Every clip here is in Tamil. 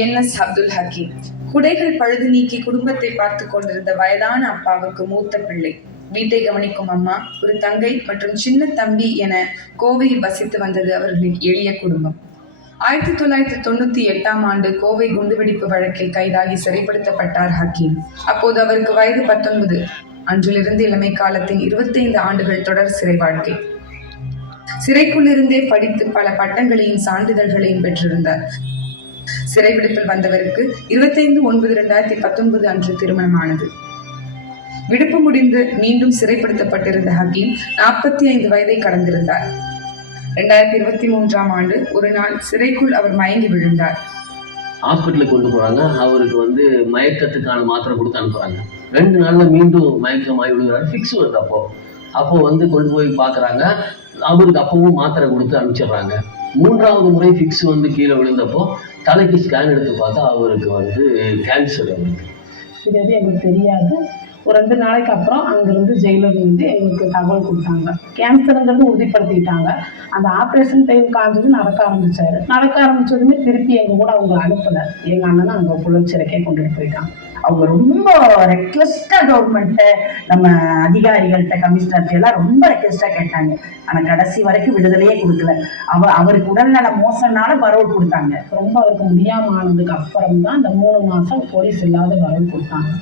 என்.எஸ். அப்துல் ஹக்கீம். குடைகள் பழுது நீக்கி குடும்பத்தை பார்த்து கொண்டிருந்த வயதான அப்பாவுக்கு மூத்த பிள்ளை. வீட்டை கவனிக்கும் அம்மா, ஒரு தங்கை மற்றும் சின்ன தம்பி என கோவையில் வசித்து வந்தது அவர்களின் எளிய குடும்பம். 1998ஆம் ஆண்டு கோவை குண்டுவெடிப்பு வழக்கில் கைதாகி சிறைப்படுத்தப்பட்டார் ஹக்கீம். அப்போது அவருக்கு வயது 19. அன்றிலிருந்து இளமை காலத்தின் 25 ஆண்டுகள் தொடர் சிறை வாழ்க்கை. சிறைக்குள்ளிருந்தே படித்து பல பட்டங்களையும் சான்றிதழ்களையும் பெற்றிருந்தார். சிறைவிடுப்பில் வந்தவருக்கு 25/9/2019 அன்று திருமணமானது. விடுப்பு முடிந்து மீண்டும் சிறைப்படுத்தப்பட்டிருந்த ஹக்கீம் 45 வயதை கடந்திருந்தார். 2023ஆம் ஆண்டு ஒரு நாள் சிறைக்குள் அவர் மயங்கி விழுந்தார். ஹாஸ்பிட்டலுக்கு கொண்டு போறாங்க. அவருக்கு மயக்கத்துக்கான மாத்திரை கொடுத்து அனுப்புறாங்க. 2 நாள்ல மீண்டும் மயக்கமாகி விழுகிறாரு. ஃபிக்ஸ் வருது. அப்போ கொண்டு போய் பார்க்குறாங்க. அவருக்கு அப்பவும் மாத்திரை கொடுத்து அனுப்பிச்சிடுறாங்க. 3வது முறை ஃபிக்ஸ் கீழே விழுந்தப்போ தலைக்கு ஸ்கேன் எடுத்து பார்த்தா அவருக்கு கேன்சர். இது எங்களுக்கு தெரியாது. ஒரு 2 நாளைக்கு அப்புறம் அங்கேருந்து ஜெயிலிருந்து எங்களுக்கு தகவல் கொடுத்தாங்க. கேன்சருங்கிறது உறுதிப்படுத்திட்டாங்க. அந்த ஆப்ரேஷன் டைம் காஞ்சது நடக்க ஆரம்பிச்சதுமே திருப்பி எங்கள் கூட அவங்க அனுப்பலை. எங்கள் அண்ணனை அங்கே புலச்சிறைக்கே கொண்டுட்டு போயிட்டாங்க. அவங்க ரொம்ப ரெக்வெஸ்ட்டாக கவர்மெண்ட்டை, நம்ம அதிகாரிகள்கிட்ட, கமிஷனர்கிட்ட எல்லாம் ரொம்ப ரெக்வெஸ்ட்டாக கேட்டாங்க. ஆனால் கடைசி வரைக்கும் விடுதலையே கொடுக்கல. அவருக்கு உடல்நல மோசம்னால பரோல் கொடுத்தாங்க. ரொம்ப அவருக்கு முடியாமல் ஆனதுக்கு அப்புறம் தான் இந்த 3 மாதம் போலீஸ் இல்லாத பரோல் கொடுத்தாங்க.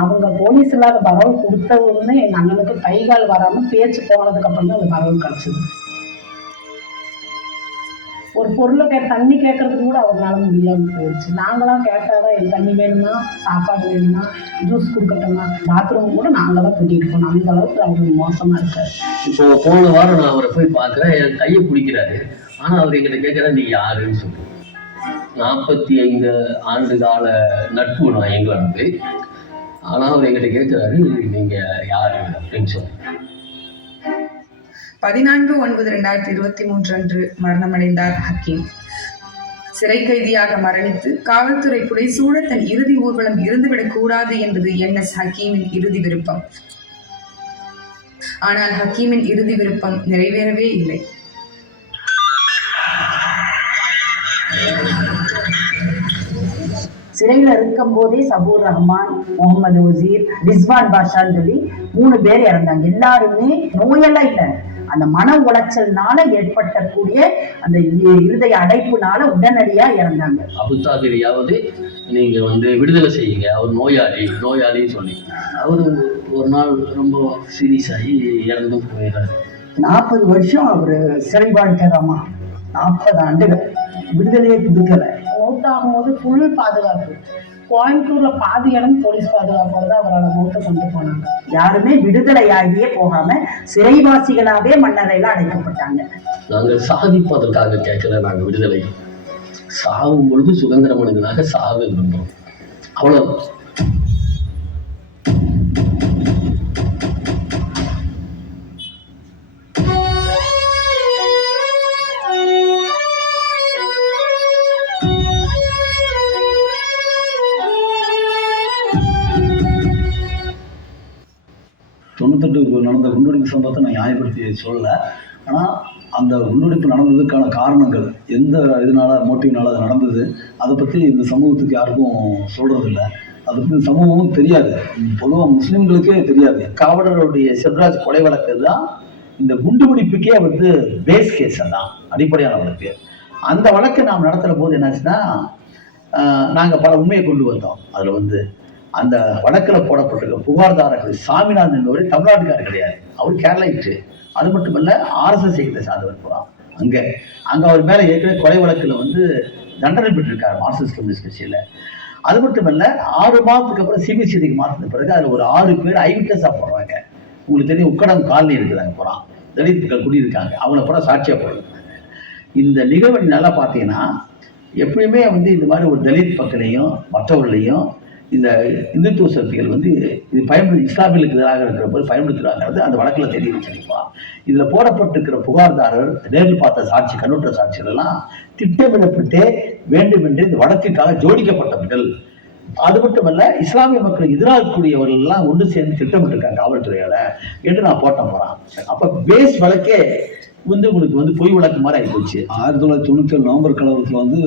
அவங்க போலீஸ் இல்லாத பரோல் கொடுத்தவங்க எங்கள் அண்ணனுக்கு கை கால் வராமல் பேச்சு போனதுக்கு அப்புறம் தான் அந்த பரோல் கிடச்சிது. ஒரு பொருளை தண்ணி கேட்கறதுக்கு கூட அவரால முடியாமல் போயிடுச்சு. நாங்களாம் கேட்டாதான் என் தண்ணி வேணுமா, சாப்பாடு வேணுமா, ஜூஸ் கொடுக்கட்டோமா, பாத்ரூம் கூட நாங்கள் தான் கூட்டிகிட்டு போனோம். அந்த அளவுக்கு அவருக்கு மோசமாக இருக்காரு. இப்போ போன வாரம் நான் அவரை போய் பார்க்குறேன். என் கையை பிடிக்கிறாரு. ஆனால் அவர் எங்கிட்ட கேட்குறா, நீ யாருன்னு சொல்லி. 45 ஆண்டு கால நட்பு நான் எங்களுக்கு. ஆனால் அவர் எங்கிட்ட கேட்குறாரு, நீங்கள் யாரு அப்படின்னு சொல்லி. 14/9/2023 அன்று மரணமடைந்தார் ஹக்கீம். சிறை கைதியாக மரணித்து காவல்துறை புடைசூழ தன் இறுதி ஊர்வலம் இருந்துவிடக் கூடாது என்பது என்.எஸ். ஹக்கீமின் இறுதி விருப்பம். ஆனால் ஹக்கீமின் இறுதி விருப்பம் நிறைவேறவே இல்லை. சிறையில் இருக்கும் போதே சபூர் ரஹ்மான், முகமது வசீர், ரிஸ்வான் பாஷான்னு சொல்லி 3 பேர் இறந்தாங்க. எல்லாருமே நோயெல்லாம் இல்லை, அந்த மன உளைச்சல்னால ஏற்பட்டக்கூடிய அந்த இருதய அடைப்புனால உடனடியா இறந்தாங்க. அபுதாபியாவது நீங்க விடுதலை செய்யுங்க, அவர் நோயாளின்னு சொல்லி அவரு ஒரு நாள் ரொம்ப சீரியஸ் ஆகி இறந்து போயிடுறாரு. 40 வருஷம் அவரு சிறை வாழ்க்கைதாமா. 40 ஆண்டுகள் விடுதலையே கொடுக்கல. மௌத்தாகும் போது ஃபுல் பாதுகாப்பு. கோயம்புத்தூர்ல பாதி இடம் போலீஸ் பாதுகாப்போட தான் அவரோட மௌத்தை கொண்டு போனாங்க. யாருமே விடுதலையாகியே போகாம சிறைவாசிகளாவே மன்னரையில அடைக்கப்பட்டாங்க. நாங்கள் சாதிப்பதற்காக கேட்கல. நாங்க விடுதலை சாகும் பொழுது சுதந்திர மனிதனாக சாக இருந்தோம். அவ்வளவு. நடந்த குண்டுவெடிப்பு சம்பவத்தை நான் நியாயப்படுத்தி சொல்லலை. ஆனால் அந்த குண்டுவெடிப்பு நடந்ததுக்கான காரணங்கள் எந்த மோட்டிவ்னால அது நடந்தது, அதை பற்றி இந்த சமூகத்துக்கு யாருக்கும் சொல்கிறதில்ல. அதை பற்றி இந்த சமூகமும் தெரியாது. பொதுவாக முஸ்லீம்களுக்கே தெரியாது. காவலருடைய சிவராஜ் கொலை வழக்கு தான் இந்த குண்டுவெடிப்புக்கே பேஸ் கேஸ் தான் அடிப்படையான வழக்கு. அந்த வழக்கை நாம் நடத்துகிற போது என்னாச்சுன்னா, நாங்கள் பல உண்மையை கொண்டு வந்தோம். அதில் அந்த வழக்கில் போடப்பட்டிருக்க புகார்தாரர்கள் சாமிநாதன் என்பவர் தமிழ்நாட்டுக்காரர் கிடையாது, அவர் கேரளைட்டு. அது மட்டுமல்ல, RSS இயக்கத்தை சார்ந்தவர் போகிறான். அங்கே அவர் மேலே ஏற்கனவே கொலை வழக்கில் தண்டனை பெற்றிருக்காரு மார்க்சிஸ்ட் கம்யூனிஸ்ட் கட்சியில். அது மட்டுமல்ல, 6 மாதத்துக்கு அப்புறம் CBCIDக்கு மாற்றின பிறகு அதில் ஒரு 6 பேர் ஐவிட்னஸாக போடுறாங்க. உங்களுக்கு தெரியும், உக்கடம் காலனி இருக்குது, அங்கே போகிறான். தலித் மக்கள் குடியிருக்காங்க, அவங்கள பூரா சாட்சியாக போடுறாங்க. இந்த நிகழ்வு நல்லா பார்த்தீங்கன்னா, எப்பயுமே இந்த மாதிரி ஒரு தலித் மக்களையும் மற்றவர்களையும் இந்த இந்துத்துவ சக்திகள் இது இஸ்லாமியர்களுக்கு எதிராக இருக்கிற போது பயன்படுத்துகிறாங்கிறது அந்த வழக்கில் தெரியும். சரிப்பா, இதில் போடப்பட்டிருக்கிற புகார்தாரர், நேரில் பார்த்த சாட்சி, கண்ணுற்ற சாட்சிகள் எல்லாம் திட்டமிடப்பட்டு வேண்டுமென்று இந்த வழக்குக்காக ஜோடிக்கப்பட்டவர்கள். அது மட்டுமல்ல, இஸ்லாமிய மக்களுக்கு எதிராகக்கூடியவர்கள் எல்லாம் ஒன்று சேர்ந்து திட்டமிட்டிருக்காங்க காவல்துறையால என்று நான் போட்டேன் போறான். அப்ப பேஸ் வழக்கே வந்து உங்களுக்கு வந்து பொய் வழக்கு மாதிரி ஆகிப்போச்சு. 1997 நவம்பர் கலவரத்தில் வந்து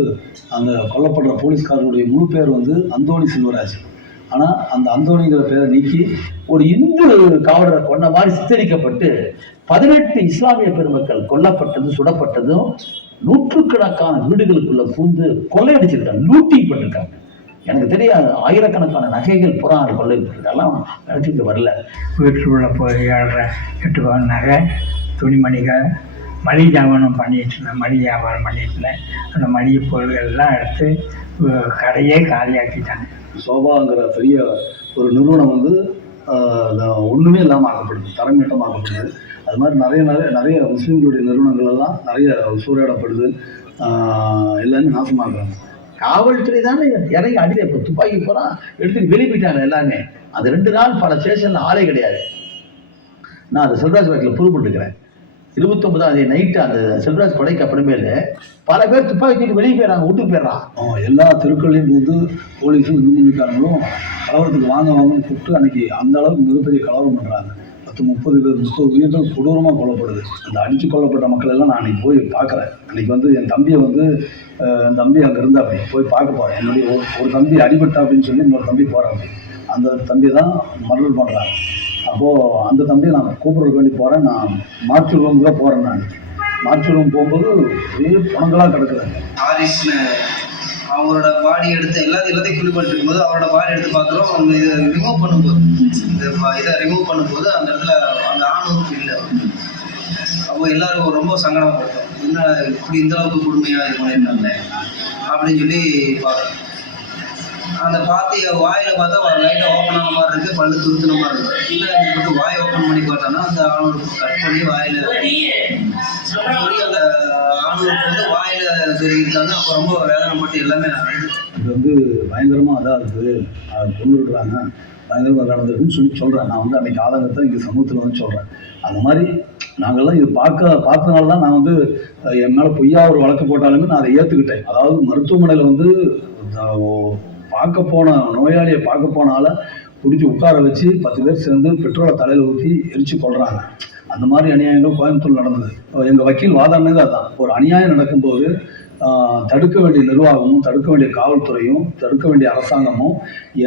அந்த கொல்லப்படுற போலீஸ்காரருடைய முழு பேர் வந்து அந்தோணி செல்வராஜ். ஆனால் அந்த அந்தோணிங்கிற பேரை நீக்கி ஒரு இந்து காவலரை கொண்ட மாதிரி சித்தரிக்கப்பட்டு 18 இஸ்லாமிய பெருமக்கள் கொல்லப்பட்டது, சுடப்பட்டதும், நூற்றுக்கணக்கான வீடுகளுக்குள்ள பூந்து கொள்ளையடிச்சிருக்காங்க, லூட்டிங் பண்ணிருக்காங்க. எனக்கு தெரியாது, ஆயிரக்கணக்கான நகைகள் புறாங்க கொள்ளையடிச்சிருக்காங்கலாம் எடுத்துட்டு வரல. வீட்டில் உள்ள ஏழரை 8 பவுன் நகை, துணிமணிகள், மளிகை ஜாமானம் பண்ணிட்டு இருந்தேன், மளிகை வியாபாரம் பண்ணிட்டு இருந்தேன். அந்த மளிகை பொருள்கள் எல்லாம் எடுத்து கடையே காலியாக்கிட்டாங்க. சோபாங்கிற பெரிய ஒரு நிறுவனம் வந்து ஒன்றுமே இல்லாமல் ஆக்கப்படுது, தரமேட்டமாக ஆக்கப்படுது. அது மாதிரி நிறைய முஸ்லீம்களுடைய நிறுவனங்கள் எல்லாம் நிறைய சூறையாடப்படுது, எல்லாமே நாசமாக்குறாங்க. காவல்துறை தானே இறங்கி அடிக்க, இப்போ துப்பாக்கி போனால் எடுத்துட்டு வெளியே போயிட்டாங்க எல்லாமே. அது 2 நாள் பல ஸ்டேஷனில் ஆளே கிடையாது. நான் அந்த செல்வராஜ் வழக்கில் ப்ரூவ் பண்ணிருக்கிறேன். 29ஆம் தேதி நைட்டு அந்த செல்வராஜ் கொலைக்கு அப்புறமேலு பல பேர் துப்பாக்கி தூக்கி வெளியே போயிடறாங்க, வீட்டுக்கு போயிடறான். எல்லா தெருக்கள்லையும் வந்து போலீஸும் இந்து மொழிக்காரங்களும் கலவரத்துக்கு வாங்கன்னு கூப்பிட்டு அன்னைக்கு அந்த அளவுக்கு மிகப்பெரிய கலவரம் பண்ணுறாங்க. 30 உயிர்கள் கொடூரமாக கொல்லப்படுது. அந்த அடித்து கொல்லப்பட்ட மக்கள் எல்லாம் நான் அன்றைக்கி போய் பார்க்குறேன். அன்றைக்கி வந்து என் தம்பியை வந்து என் தம்பி அங்கே இருந்தா அப்படி போய் பார்க்க போகிறேன். என்னுடைய ஒரு தம்பி அடிபட்டா அப்படின்னு சொல்லி இன்னொரு தம்பி போகிறேன். அப்படி அந்த தம்பியை தான் மர்டர் பண்ணுறாங்க. அப்போது அந்த தம்பியை நான் கூப்பிட்றதுக்கு வேண்டி போகிறேன். நான் மாற்று ரூம் கூட போகிறேன். நான் மாற்று ரூம் போகும்போது ஒரே பணங்களாக கிடக்குறாங்க. ஹாரிஸ்னு அவங்களோட பாடி எடுத்து எல்லாத்தையும் குளிப்பட்டு இருக்கும்போது அவரோட பாடி எடுத்து பார்க்குறோம். அவங்க இதை ரிமூவ் பண்ணும்போது இதை ரிமூவ் பண்ணும்போது அந்த இடத்துல அந்த ஆணுக்கு இல்லை. அப்போ எல்லாரும் ரொம்ப சங்கடப்பட்டோம். என்ன இப்படி இந்த அளவுக்கு கொடுமையாக இது பண்ணியிருந்தாங்க அப்படின்னு சொல்லி பார்க்குறோம். அந்த பார்த்து வாயில் பார்த்தா லைட்டாக ஓப்பன் ஆன மாதிரி இருக்குது, பல்லு துருத்துன மாதிரி இருக்குது. இல்லை போட்டு வாய் ஓப்பன் பண்ணி பார்த்தான்னா அந்த ஆணுக்கு கட் பண்ணி வாயில் அந்த ஆணுக்கு வந்து வாயில் சொல்லியிருக்காங்க. அப்போ ரொம்ப வேதனைப்பட்டு எல்லாமே இது வந்து பயங்கரமாக அதாவது கொண்டு விடுறாங்க, பயங்கரமாக நடந்ததுன்னு சொல்கிறேன். நான் வந்து அன்றைக்கி ஆதங்கத்தை இங்கே சமூகத்தில் வந்து சொல்கிறேன். அந்த மாதிரி நாங்கள்லாம் இது பார்த்தனால தான் நான் வந்து என் மேலே பொய்யா ஒரு வழக்கு போட்டாலுமே நான் அதை ஏற்றுக்கிட்டேன். அதாவது மருத்துவமனையில் வந்து நோயாளியை பார்க்க போனால பிடிச்சி உட்கார வச்சு 10 பேர் சேர்ந்து பெட்ரோலை தலையில் ஊற்றி எரிச்சு கொள்கிறாங்க. அந்த மாதிரி அநியாயங்கள் கோயம்புத்தூர் நடந்தது. எங்கள் வக்கீல் வாதாடினது அதுதான். ஒரு அநியாயம் நடக்கும்போது தடுக்க வேண்டிய நிர்வாகமும், தடுக்க வேண்டிய காவல்துறையும், தடுக்க வேண்டிய அரசாங்கமும்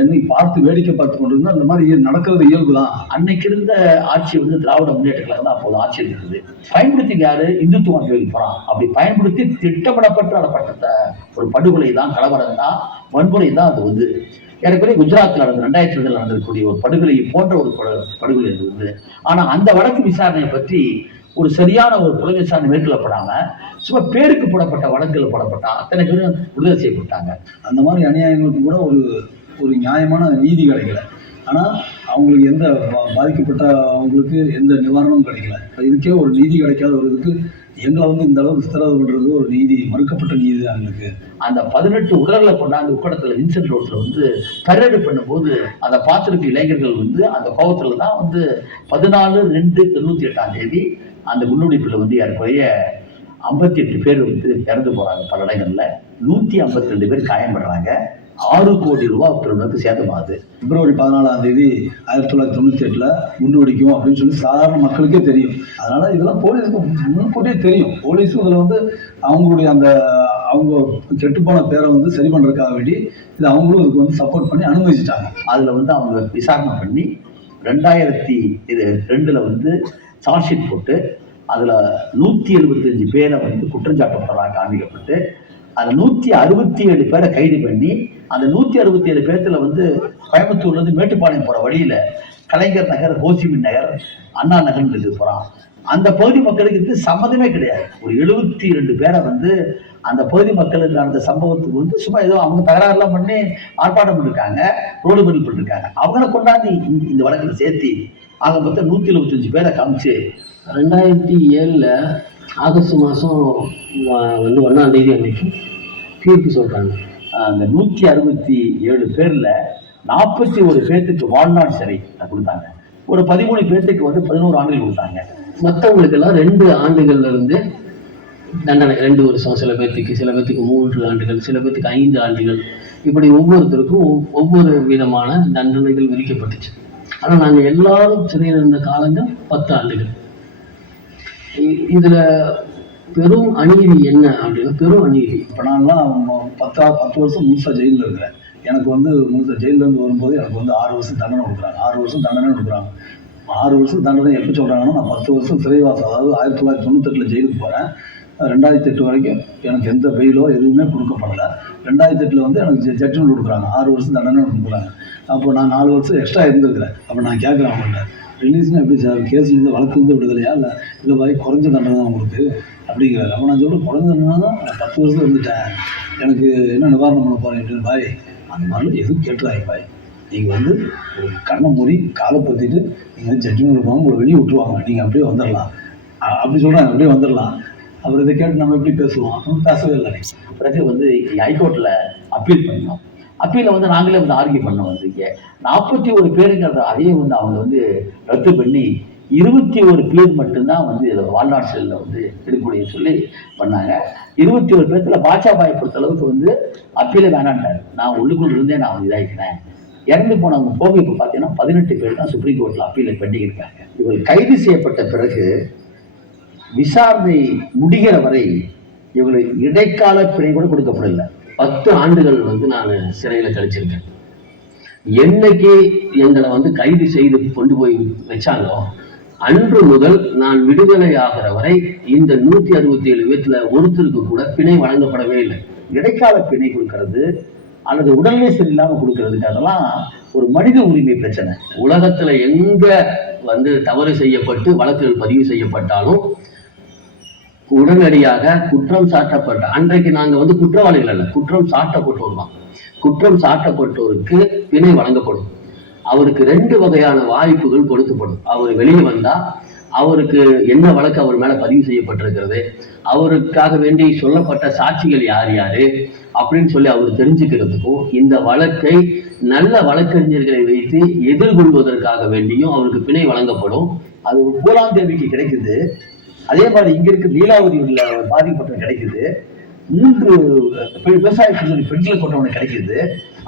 என்னை பார்த்து வேடிக்கை பார்த்து கொண்டு இருந்தால் அந்த மாதிரி நடக்கிறது இயல்பு தான். அன்னைக்கு இருந்த ஆட்சி வந்து திராவிட முன்னேற்ற கழகம் தான் அப்போது ஆட்சி இருக்குது. பயன்படுத்தி யாரு இந்துத்துவம் போகிறான். அப்படி பயன்படுத்தி திட்டமிடப்பட்டு நடப்பட்ட ஒரு படுகொலை தான், கலவரம் தான், வன்முறை தான். அது வந்து ஏற்கனவே குஜராத்தில் நடந்த 2002 நடந்திருக்கக்கூடிய ஒரு படுகொலை போன்ற ஒரு படுகொலை இருந்தது. ஆனால் அந்த வழக்கு விசாரணையை பற்றி ஒரு சரியான ஒரு புலன் விசாரணை மேற்கொள்ளப்படாம சும்மா பேருக்கு போடப்பட்ட வழக்குகள் போடப்பட்டா அத்தனை பேரும் விடுதலை செய்யப்பட்டாங்க. அந்த மாதிரி அநியாயங்களுக்கு கூட ஒரு நியாயமான நீதி கிடைக்கல. ஆனால் அவங்களுக்கு எந்த பாதிக்கப்பட்டவங்களுக்கு எந்த நிவாரணமும் கிடைக்கல. இதுக்கே ஒரு நீதி கிடைக்காத ஒரு இதுக்கு எங்களை வந்து இந்த அளவுக்கு சித்திரவதை பண்ணுறது ஒரு நீதி, மறுக்கப்பட்ட நீதி தான் எங்களுக்கு. அந்த 18 உடல்களை கொண்டாந்து உக்கடத்தில் வின்சென்ட் ரோட்ல வந்து பரேடு பண்ணும்போது அதை பார்த்துருக்க இளைஞர்கள் வந்து அந்த கோபத்தில் தான் வந்து 14/2/98ஆம் தேதி அந்த குண்டுவெடிப்பில் வந்து ஏறக்குறைய 58 பேர் வந்து இறந்து போகிறாங்க. பல இடங்களில் 152 பேர் காயப்படுறாங்க. 6 கோடி ரூபாய் பெருமளவுக்கு சேதமாகுது. பிப்ரவரி 14ஆம் தேதி 1998 குண்டு வெடிக்கும் அப்படின்னு சொல்லி சாதாரண மக்களுக்கே தெரியும். அதனால இதெல்லாம் போலீஸுக்கு முன்கூட்டியே தெரியும். போலீஸும் இதில் வந்து அவங்களுடைய அவங்க கெட்டுப்போன பேரை வந்து சரி பண்ணுறதுக்காக வேண்டி இது அவங்களும் இதுக்கு வந்து சப்போர்ட் பண்ணி அனுமதிச்சிட்டாங்க. அதில் வந்து அவங்க விசாரணை பண்ணி 2002 வந்து சார்ஜ் ஷீட் போட்டு அதில் 175 பேரை வந்து குற்றஞ்சாட்டப்படுறாங்க காண்பிக்கப்பட்டு, அதில் 167 பேரை கைது பண்ணி அந்த 167 பேர்த்துல வந்து கோயம்புத்தூர்லேருந்து மேட்டுப்பாளையம் போகிற வழியில் கலைஞர் நகர், ஹோசிமின் நகர், அண்ணா நகர்ன்றது போகிறான். அந்த பகுதி மக்களுக்கு இது சம்மதமே கிடையாது. ஒரு 72 பேரை வந்து அந்த பகுதி மக்களுக்கு நடந்த சம்பவத்துக்கு வந்து சும்மா ஏதோ அவங்க தகராறுலாம் பண்ணி ஆர்ப்பாட்டம் பண்ணிருக்காங்க, ரோடு பணி பண்ணிருக்காங்க. அவங்கள கொண்டாந்து இந்த வழக்கில் சேர்த்தி ஆக மொத்தம் 175 பேரை காமிச்சு 2007 ஆகஸ்ட் மாதம் வந்து 1ஆம் தேதி அன்னைக்கு தீர்ப்பு சொல்கிறாங்க. அந்த 167 பேரில் 41 பேர்த்துக்கு வாழ்நாள் சிறை கொடுத்தாங்க. ஒரு 13 பேர்த்துக்கு வந்து 11 ஆண்டுகள் கொடுத்தாங்க. மற்றவங்களுக்கெல்லாம் 2 ஆண்டுகள்ல இருந்து தண்டனை, 2 வருஷம், சில பேர்த்துக்கு 3 ஆண்டுகள், சில பேர்த்துக்கு 5 ஆண்டுகள், இப்படி ஒவ்வொருத்தருக்கும் ஒவ்வொரு விதமான தண்டனைகள் விதிக்கப்பட்டுச்சு. ஆனால் நாங்கள் எல்லாரும் சிறையில் இருந்த காலங்கள் 10 ஆண்டுகள். இதுல பெரும் அநீதி என்ன அப்படின்னா, பெரும் அநீதி. இப்போ நான்லாம் 10 வருஷம் முழுசாக ஜெயிலில் இருக்கிறேன். எனக்கு வந்து முழுசாக ஜெயிலேருந்து வரும்போது எனக்கு வந்து 6 வருஷம் தண்டனை கொடுக்குறாங்க. 6 வருஷம் தண்டனை கொடுக்குறாங்க. 6 வருஷம் தண்டனை எப்போ சொல்கிறாங்கன்னா, நான் 10 வருஷம் சிறைவாசம், அதாவது 1998 ஜெயிலுக்கு போகிறேன். 2008 வரைக்கும் எனக்கு எந்த பெயிலோ எதுவுமே கொடுக்கப்படலை. 2008 வந்து எனக்கு ஜட்ஜ்மெண்ட் கொடுக்குறாங்க, 6 வருஷம் தண்டனை கொடுக்குறாங்க. அப்போ நான் 4 வருஷம் எக்ஸ்ட்ரா இருந்திருக்கிறேன். அப்போ நான் கேட்குறேன் அவங்கள்ட்ட, ரிலீஸ்னால் எப்படி சார், கேஸ்லேருந்து வழக்குலேருந்து விடுதலையா, இல்லை பாய் குறைஞ்ச தண்டனை தான் உங்களுக்கு அப்படிங்கிறாரு. அப்போ நான் சொல்கிறேன், குறைஞ்ச தண்டனை தான், நான் 10 வருஷம் இருந்துட்டேன், எனக்கு என்ன நிவாரணம் பண்ண போகிறேன் அப்படின்னு. பாய் அந்த மாதிரிலாம் எதுவும் கேட்டுறாங்க பாய், நீங்கள் வந்து ஒரு கண்ணை மூடி காலை பற்றிட்டு நீங்கள் ஜட்ஜ்மெண்ட் கொடுப்பாங்க, உங்களை வெளியே விட்டுருவாங்க, நீங்கள் அப்படியே வந்துடலாம் அப்படி சொல்கிறாங்க, அப்படியே வந்துடலாம். அப்புறம் இதை கேட்டு நம்ம எப்படி பேசுவோம்? பேசவே இல்லை. பிறகு வந்து ஹைகோர்ட்டில் அப்பீல் பண்ணோம். அப்பீலில் வந்து நாங்களே வந்து ஆர்கியூ பண்ணோம். வந்து இங்கே 41 பேருங்கிறத அதையும் வந்து அவங்க வந்து ரத்து பண்ணி 21 பேர் மட்டும்தான் வந்து வாழ்நாள் செல்லில் வந்து எடுக்கக்கூடியன்னு சொல்லி பண்ணாங்க. 21 பேர்த்தில் பாஜாபாயை பொறுத்த அளவுக்கு வந்து அப்பீலே வேணான்ட்டார். நான் உள்ளுக்குள்ள இருந்தே நான் வந்து இதாகிக்கிறேன். இறந்து போனவங்க போக இப்போ பார்த்தீங்கன்னா 18 பேர் தான் சுப்ரீம் கோர்ட்டில் அப்பீலை பெண்டிங் இருக்காங்க. இவர்கள் கைது செய்யப்பட்ட பிறகு விசாரணை முடிகிற வரை இவங்களுக்கு இடைக்கால பிணை கூட கொடுக்கப்படல. 10 ஆண்டுகள் வந்து நான் சிறையில கழிச்சிருக்கேன். என்னைக்கு எங்களை வந்து கைது செய்து கொண்டு போய் வச்சாங்களோ அன்று முதல் நான் விடுதலை ஆகிற வரை இந்த 167 பேர்ல ஒருத்தருக்கு கூட பிணை வழங்கப்படவே இல்லை. இடைக்கால பிணை கொடுக்கறது அல்லது உடல்நிலை சரியில்லாமல் கொடுக்கறதுக்கு அதெல்லாம் ஒரு மனித உரிமை பிரச்சனை. உலகத்துல எங்க வந்து தவறு செய்யப்பட்டு வழக்குகள் பதிவு செய்யப்பட்டாலும் உடனடியாக குற்றம் சாட்டப்பட்ட அன்றைக்கு நாங்க வந்து குற்றவாளிகள் அல்ல, குற்றம் சாட்டப்பட்டோர் தான். குற்றம் சாட்டப்பட்டோருக்கு பிணை வழங்கப்படும். அவருக்கு 2 வகையான வாய்ப்புகள் கொடுக்கப்படும். அவர் வெளியே வந்தா அவருக்கு என்ன வழக்கு அவர் மேல பதிவு செய்யப்பட்டிருக்கிறது, அவருக்காக வேண்டி சொல்லப்பட்ட சாட்சிகள் யார் யாரு அப்படின்னு சொல்லி அவர் தெரிஞ்சுக்கிறதுக்கும், இந்த வழக்கை நல்ல வழக்கறிஞர்களை வைத்து எதிர்கொள்வதற்காக வேண்டியும் அவருக்கு பிணை வழங்கப்படும். அது பூலாம் தேவிக்கு கிடைக்குது. அதே மாதிரி இங்க இருக்க லீலாவதி பாதிக்கப்பட்ட கிடைக்குது. 3 விவசாய பெண்களை கொண்டவனுக்கு கிடைக்குது.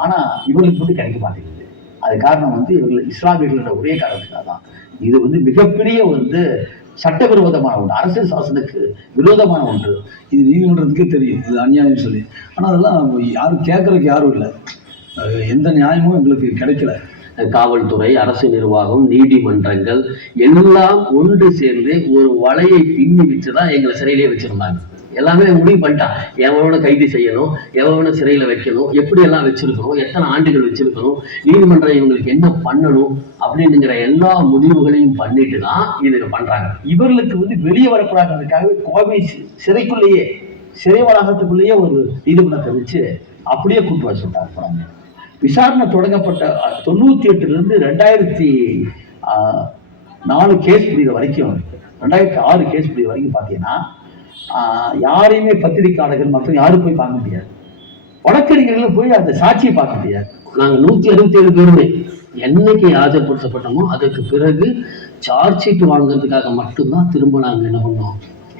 ஆனா இவர்களுக்கு மட்டும் கிடைக்க மாட்டேங்குது. அது காரணம் வந்து இவர்கள் இஸ்லாமியர்களோட ஒரே காரணத்துக்காக தான். இது வந்து மிகப்பெரிய வந்து சட்டவிரோதமான ஒன்று, அரசியல் சாசனத்துக்கு விரோதமான ஒன்று. இது நீதிமன்றத்துக்கே தெரியும் இது அநியாயம் சொல்லி. ஆனால் அதெல்லாம் யாரும் கேட்கறதுக்கு யாரும் இல்லை. எந்த நியாயமும் எங்களுக்கு கிடைக்கல. காவல்துறை, அரசு நிர்வாகம், நீதிமன்றங்கள் எல்லாம் ஒன்று சேர்ந்து ஒரு வலையை பின்னி வச்சுதான் எங்களை சிறையிலே வச்சிருந்தாங்க. எல்லாமே முடிவு பண்ணிட்டான், எவனை கைது செய்யணும், எவனை சிறையில வைக்கணும், எப்படி எல்லாம் வச்சிருக்கணும், எத்தனை ஆண்டுகள் வச்சிருக்கணும், நீதிமன்றம் இவங்களுக்கு என்ன பண்ணணும் அப்படிங்கிற எல்லா முடிவுகளையும் பண்ணிட்டு தான் இது பண்றாங்க. இவர்களுக்கு வந்து வெளியே வரக்கூடாதுக்காகவே கோவை சிறைக்குள்ளேயே, சிறை வளாகத்துக்குள்ளேயே ஒரு நீதிமன்றத்தை வச்சு அப்படியே கூட்டு வர சொல்லிட்டாங்க. விசாரணை தொடங்கப்பட்ட 98 2004 கேஸ் முடிகிற வரைக்கும், 2006 கேஸ் முடிகிற வரைக்கும் பார்த்தீங்கன்னா யாரையுமே பத்திரிகையாளர்கள் மற்றும் யாரும் போய் பார்க்க முடியாது. வழக்கறிஞர்களும் போய் அந்த சாட்சியை பார்க்க முடியாது. நாங்கள் 167 பேருமே என்னைக்கு ஆஜர்படுத்தப்பட்டோமோ அதற்கு பிறகு சார்ஜ் ஷீட் வாங்குறதுக்காக மட்டும்தான் திரும்ப நாங்கள் என்ன பண்ணோம்,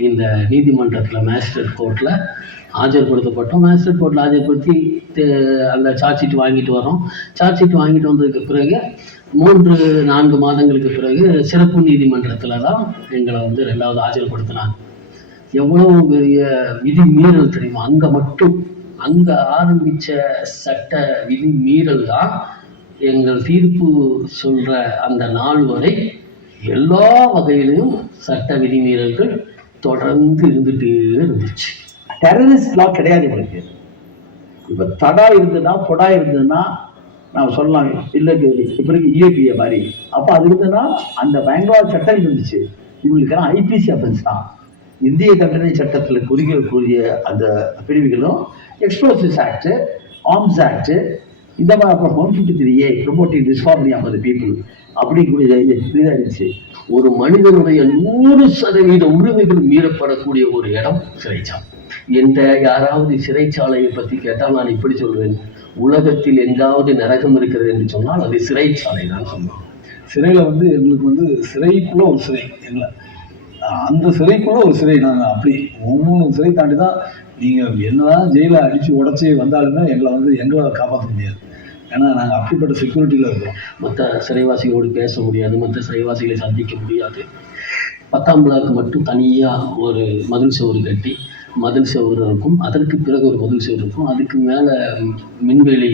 இந்த நீதிமன்றத்தில் மேஜிஸ்ட்ரேட் கோர்ட்டில் ஆஜர்படுத்தப்பட்டோம். மேஜிஸ்ட்ரேட் கோர்ட்டில் ஆஜர்படுத்தி அந்த சார்ஜ் ஷீட் வாங்கிட்டு வரோம். சார்ஜ் ஷீட் வாங்கிட்டு வந்ததுக்கு பிறகு 3-4 மாதங்களுக்கு பிறகு சிறப்பு நீதிமன்றத்தில் தான் எங்களை வந்து 2வது ஆஜர்படுத்தினாங்க. எவ்வளவு பெரிய விதி மீறல் தெரியுமா? அங்க ஆரம்பிச்ச சட்ட விதி மீறல் தான் எங்கள் தீர்ப்பு சொல்ற அந்த நாள் வரை எல்லா வகையிலும் சட்ட விதிமீறல்கள் தொடர்ந்து இருந்துட்டே இருந்துச்சு. டெரரிஸ்ட் லா கிடையாது இவங்களுக்கு. இப்ப தடா இருந்ததுன்னா பொடா இருந்ததுன்னா நான் சொல்லலாம், இல்லை இப்படி இஏபிஏ மாதிரி. அப்போ அது இருந்ததுன்னா அந்த பெங்கால் சட்டம் இருந்துச்சு. இவங்களுக்கெல்லாம் ஐபிசி அஃபென்ஸ் தான். இந்திய தண்டனை சட்டத்தில் குறிக்கக்கூடிய அந்த பிரிவுகளும் எக்ஸ்ப்ளோசிவ்ஸ் ஆக்ட், ஆர்ம்ஸ் ஆக்ட், இந்த மாதிரி அப்புறம் 153A promoting disharmony of the people அப்படிங்கக்கூடிய இருந்துச்சு. ஒரு மனிதனுடைய 100% உரிமைகள் மீறப்படக்கூடிய ஒரு இடம் சிறைச்சாலை. என்ற யாராவது சிறைச்சாலையை பற்றி கேட்டால் நான் இப்படி சொல்வேன், உலகத்தில் எங்காவது நரகம் இருக்கிறது என்று சொன்னால் அது சிறைச்சாலை தான் சொல்லுவோம். சிறையில் வந்து எங்களுக்கு வந்து சிறைக்குள்ள ஒரு சிறை இல்லை, அந்த சிறைக்குள்ள ஒரு சிறை. நாங்கள் அப்படி ஒவ்வொரு சிறை தாண்டி தான் நீங்கள் என்னதான் ஜெயிலை அடித்து உடச்சி வந்தாலுமே எங்களை காப்பாற்ற முடியாது. ஏன்னா நாங்கள் அப்படிப்பட்ட செக்யூரிட்டியில் இருக்கிறோம். மற்ற சிறைவாசிகளோடு பேச முடியாது, மற்ற சிறைவாசிகளை சந்திக்க முடியாது. 10ஆம் பிளாக்கு மட்டும் தனியாக ஒரு மதில் சுவர் கட்டி மதில் சுவர் இருக்கும், அதற்கு பிறகு ஒரு மதில் சுவர் இருக்கும், அதுக்கு மேலே மின்வேலி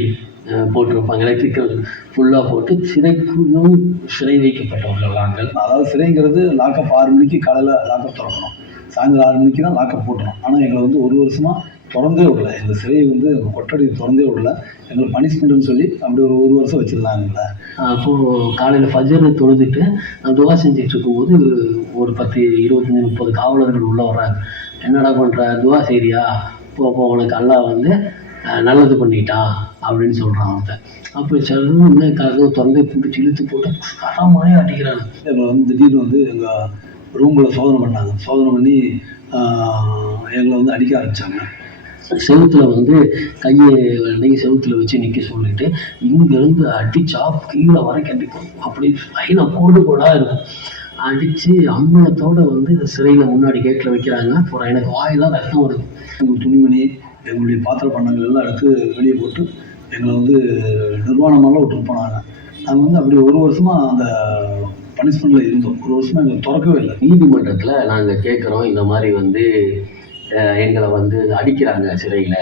போட்டிருப்பாங்க, எலக்ட்ரிக்கல் ஃபுல்லாக போட்டு சிறைக்குள்ளும் சிறை வைக்கப்பட்டவர்கள் நாங்கள். அதாவது சிறைங்கிறது லாக்கப் 6 மணிக்கு காலையில் லாக்கப் திறக்கணும், சாயந்தரம் 6 மணிக்கு தான் லாக்கப் போட்டணும். ஆனால் எங்களை வந்து 1 வருஷமாக திறந்தே விடல, எங்கள் சிறையை வந்து கொட்டடி திறந்தே விடல, எங்களுக்கு பனிஷ்மெண்ட்டுன்னு சொல்லி அப்படி ஒரு 1 வருஷம் வச்சுருந்தாங்கல்ல. அப்போது காலையில் ஃபஜ்ர் தொழுதுட்டு துவா செஞ்சுட்டு இருக்கும்போது ஒரு 10, 25, 30 காவலர்கள் உள்ளே வர்றாங்க. என்னடா பண்ணுற, துவா செய்றியா, போ உனக்கு அல்லாஹ் வந்து நல்லது பண்ணிட்டான் அப்படின்னு சொல்கிறான் அவன். அப்போ சிலரும் இன்னும் கதவு திறந்து பிடிச்சி இழுத்து போட்டு கரமாயே அடிக்கிறாங்க. எங்களை வந்து திடீர்னு வந்து எங்கள் ரூமில் சோதனை பண்ணாங்க. சோதனை பண்ணி எங்களை வந்து அடிக்க ஆரம்பித்தாங்க. செவுத்துல வந்து கையை நெய் செவுத்துல வச்சு நிற்க சொல்லிட்டு இங்கேருந்து அடிச்சா கீழே வரைக்கும் அடிக்கும், அப்படி ஃபைனாக கோடாக இருக்கும். அடித்து அம்பலத்தோடு வந்து சிறையில் முன்னாடி கேட்டில் வைக்கிறாங்க. அப்புறம் எனக்கு வாயெல்லாம் ரத்தம் வருது. எங்கள் துணிமணி எங்களுடைய பாத்திர பண்டங்கள் எல்லாம் எடுத்து வெளியே போட்டு எங்களை வந்து நிர்வாணமாலாம் விட்டுட்டு போனாங்க. நாங்கள் வந்து அப்படி 1 வருஷமாக அந்த பனிஷ்மெண்ட்டில் இருந்தோம். 1 வருஷமாக எங்களுக்கு திறக்கவே இல்லை. நீதிமன்றத்தில் நாங்கள் கேட்குறோம், இந்த மாதிரி வந்து எங்களை வந்து அடிக்கிறாங்க சிறையில்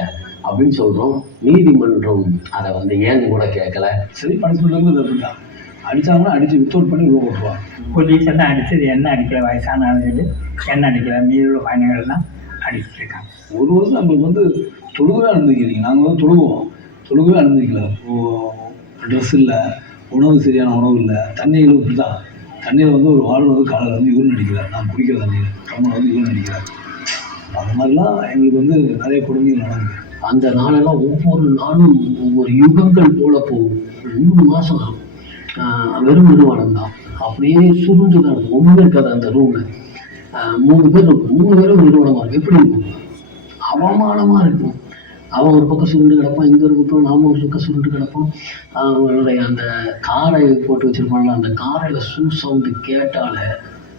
அப்படின்னு சொல்கிறோம். நீதிமன்றம் அதை வந்து ஏன்னு கூட கேட்கல. சரி, பனிஷ்மெண்ட்லேருந்து அப்படி தான் அடித்தாங்கன்னா அடித்து வித்தவுட் பண்ணி உள்ள போட்டுருவாங்க. போலீஸ் எல்லாம் அடித்தது என்ன அடிக்கல, வயசான ஆளுகள் என்ன அடிக்கல, மீதி உள்ள பயணிகள் தான் அடிக்கிட்டு இருக்காங்க. 1 வருஷம் நம்மளுக்கு வந்து தொழுகவே அனுமதிக்கிறீங்க. நாங்கள் வந்து தொழுகவே அனுமதிக்கல. ட்ரெஸ் இல்லை, உணவு சரியான உணவு இல்லை, தண்ணிகளும் இப்படி தான். தண்ணியில் வந்து ஒரு வார்டு வந்து காலையில் வந்து யூரின் அடிக்கிறார், நான் குடிக்கிற தண்ணியில் கம்மனை வந்து யூரின் அடிக்கிறார். அந்த மாதிரிலாம் எங்களுக்கு வந்து நிறைய கொடுமைகள் நடந்தது. அந்த நாளெல்லாம் ஒவ்வொரு நாளும் ஒவ்வொரு யுகங்கள் போல போகும். 3 மாதம் ஆகும். வெறும் நிர்வாணம் தான், அப்படியே சுருண்டு தான் இருக்கும். ஒன்றுமே இருக்காது அந்த ரூமில். 3 பேர் இருக்கும், 3 பேரும் நிர்வாணமாக இருக்கும். எப்படி இருக்கும்? அவமானமாக இருக்கும். அவன் ஒரு பக்கம் சுருண்டு கிடப்பான், இங்கே ஒரு பக்கம் நாம ஒரு பக்கம் சுருண்டு கிடப்போம். அவனுடைய அந்த காரை போட்டு வச்சிருப்பான்ல, அந்த காரையில் சவுண்டு கேட்டாலே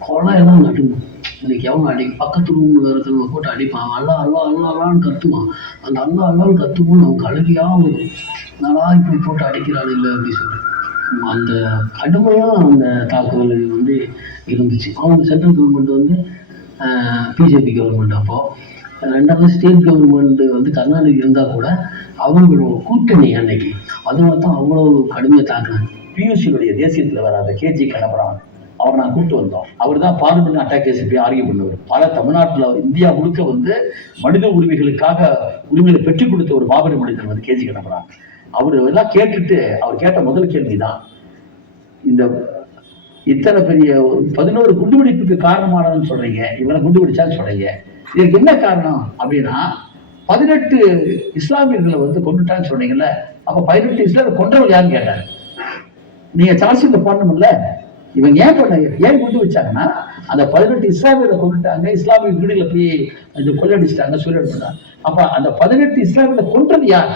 கொலையெல்லாம் நடுங்கும். இன்னைக்கு எவனும் பக்கத்து ரூமில் இருக்கிறவங்க போட்டு அடிப்பான். அல்லான்னு கத்துவான். அந்த அல்லான்னு கத்துவோம் நமக்கு அழுகையாக வரும். நாளா இப்படி போட்டு அடிக்கிறான் இல்லை அப்படின்னு சொல்லி அந்த கடுமையாக அந்த தாக்குதல் வந்து இருந்துச்சு. அவங்க சென்ட்ரல் கவர்மெண்ட் வந்து பிஜேபி கவர்மெண்ட். அப்போது 2வது ஸ்டேட் கவர்மெண்ட் வந்து கருணாநிதி இருந்தால் கூட அவங்களோட கூட்டணி அன்னைக்கு அதனால தான் அவ்வளோ கடுமையாக தாக்குனாங்க. பியூசியுடைய தேசிய தலைவர் அந்த கேஜி கணபரான் அவர் நான் கூப்பிட்டு வந்தோம். அவர் தான் பார்லிமெண்ட் அட்டாக் கேஸ் போய் ஆர்கியூ பண்ணுவார். பல தமிழ்நாட்டில் இந்தியா முழுக்க வந்து மனித உரிமைகளுக்காக உரிமைகளை பெற்றுக் கொடுத்த ஒரு மாபெரும் மனிதர் வந்து கேஜி கணபரான். அவர் எல்லாம் கேட்டுட்டு அவர் கேட்ட முதல் கேள்வி தான், இந்த இத்தனை பெரிய 11 குண்டுவெடிப்புக்கு காரணமானதுன்னு சொல்றீங்க, இவனை குண்டு வெடிச்சான்னு சொல்றீங்க, இதுக்கு என்ன காரணம் அப்படின்னா 18 இஸ்லாமியர்களை வந்து கொண்டுட்டான்னு சொன்னீங்கல்ல, அப்ப 18 இஸ்லாமியர் கொன்றவங்க யாருன்னு கேட்டார். நீங்க சார்ஜ் போடணும்ல, இவங்க ஏன் குண்டு வச்சாங்கன்னா அந்த 18 இஸ்லாமியர்களை கொண்டுட்டாங்க, இஸ்லாமிய வீடுகளை போய் கொள்ளடிச்சிட்டாங்க, சூழல். அப்ப அந்த 18 இஸ்லாமியர்களை கொன்றது யார்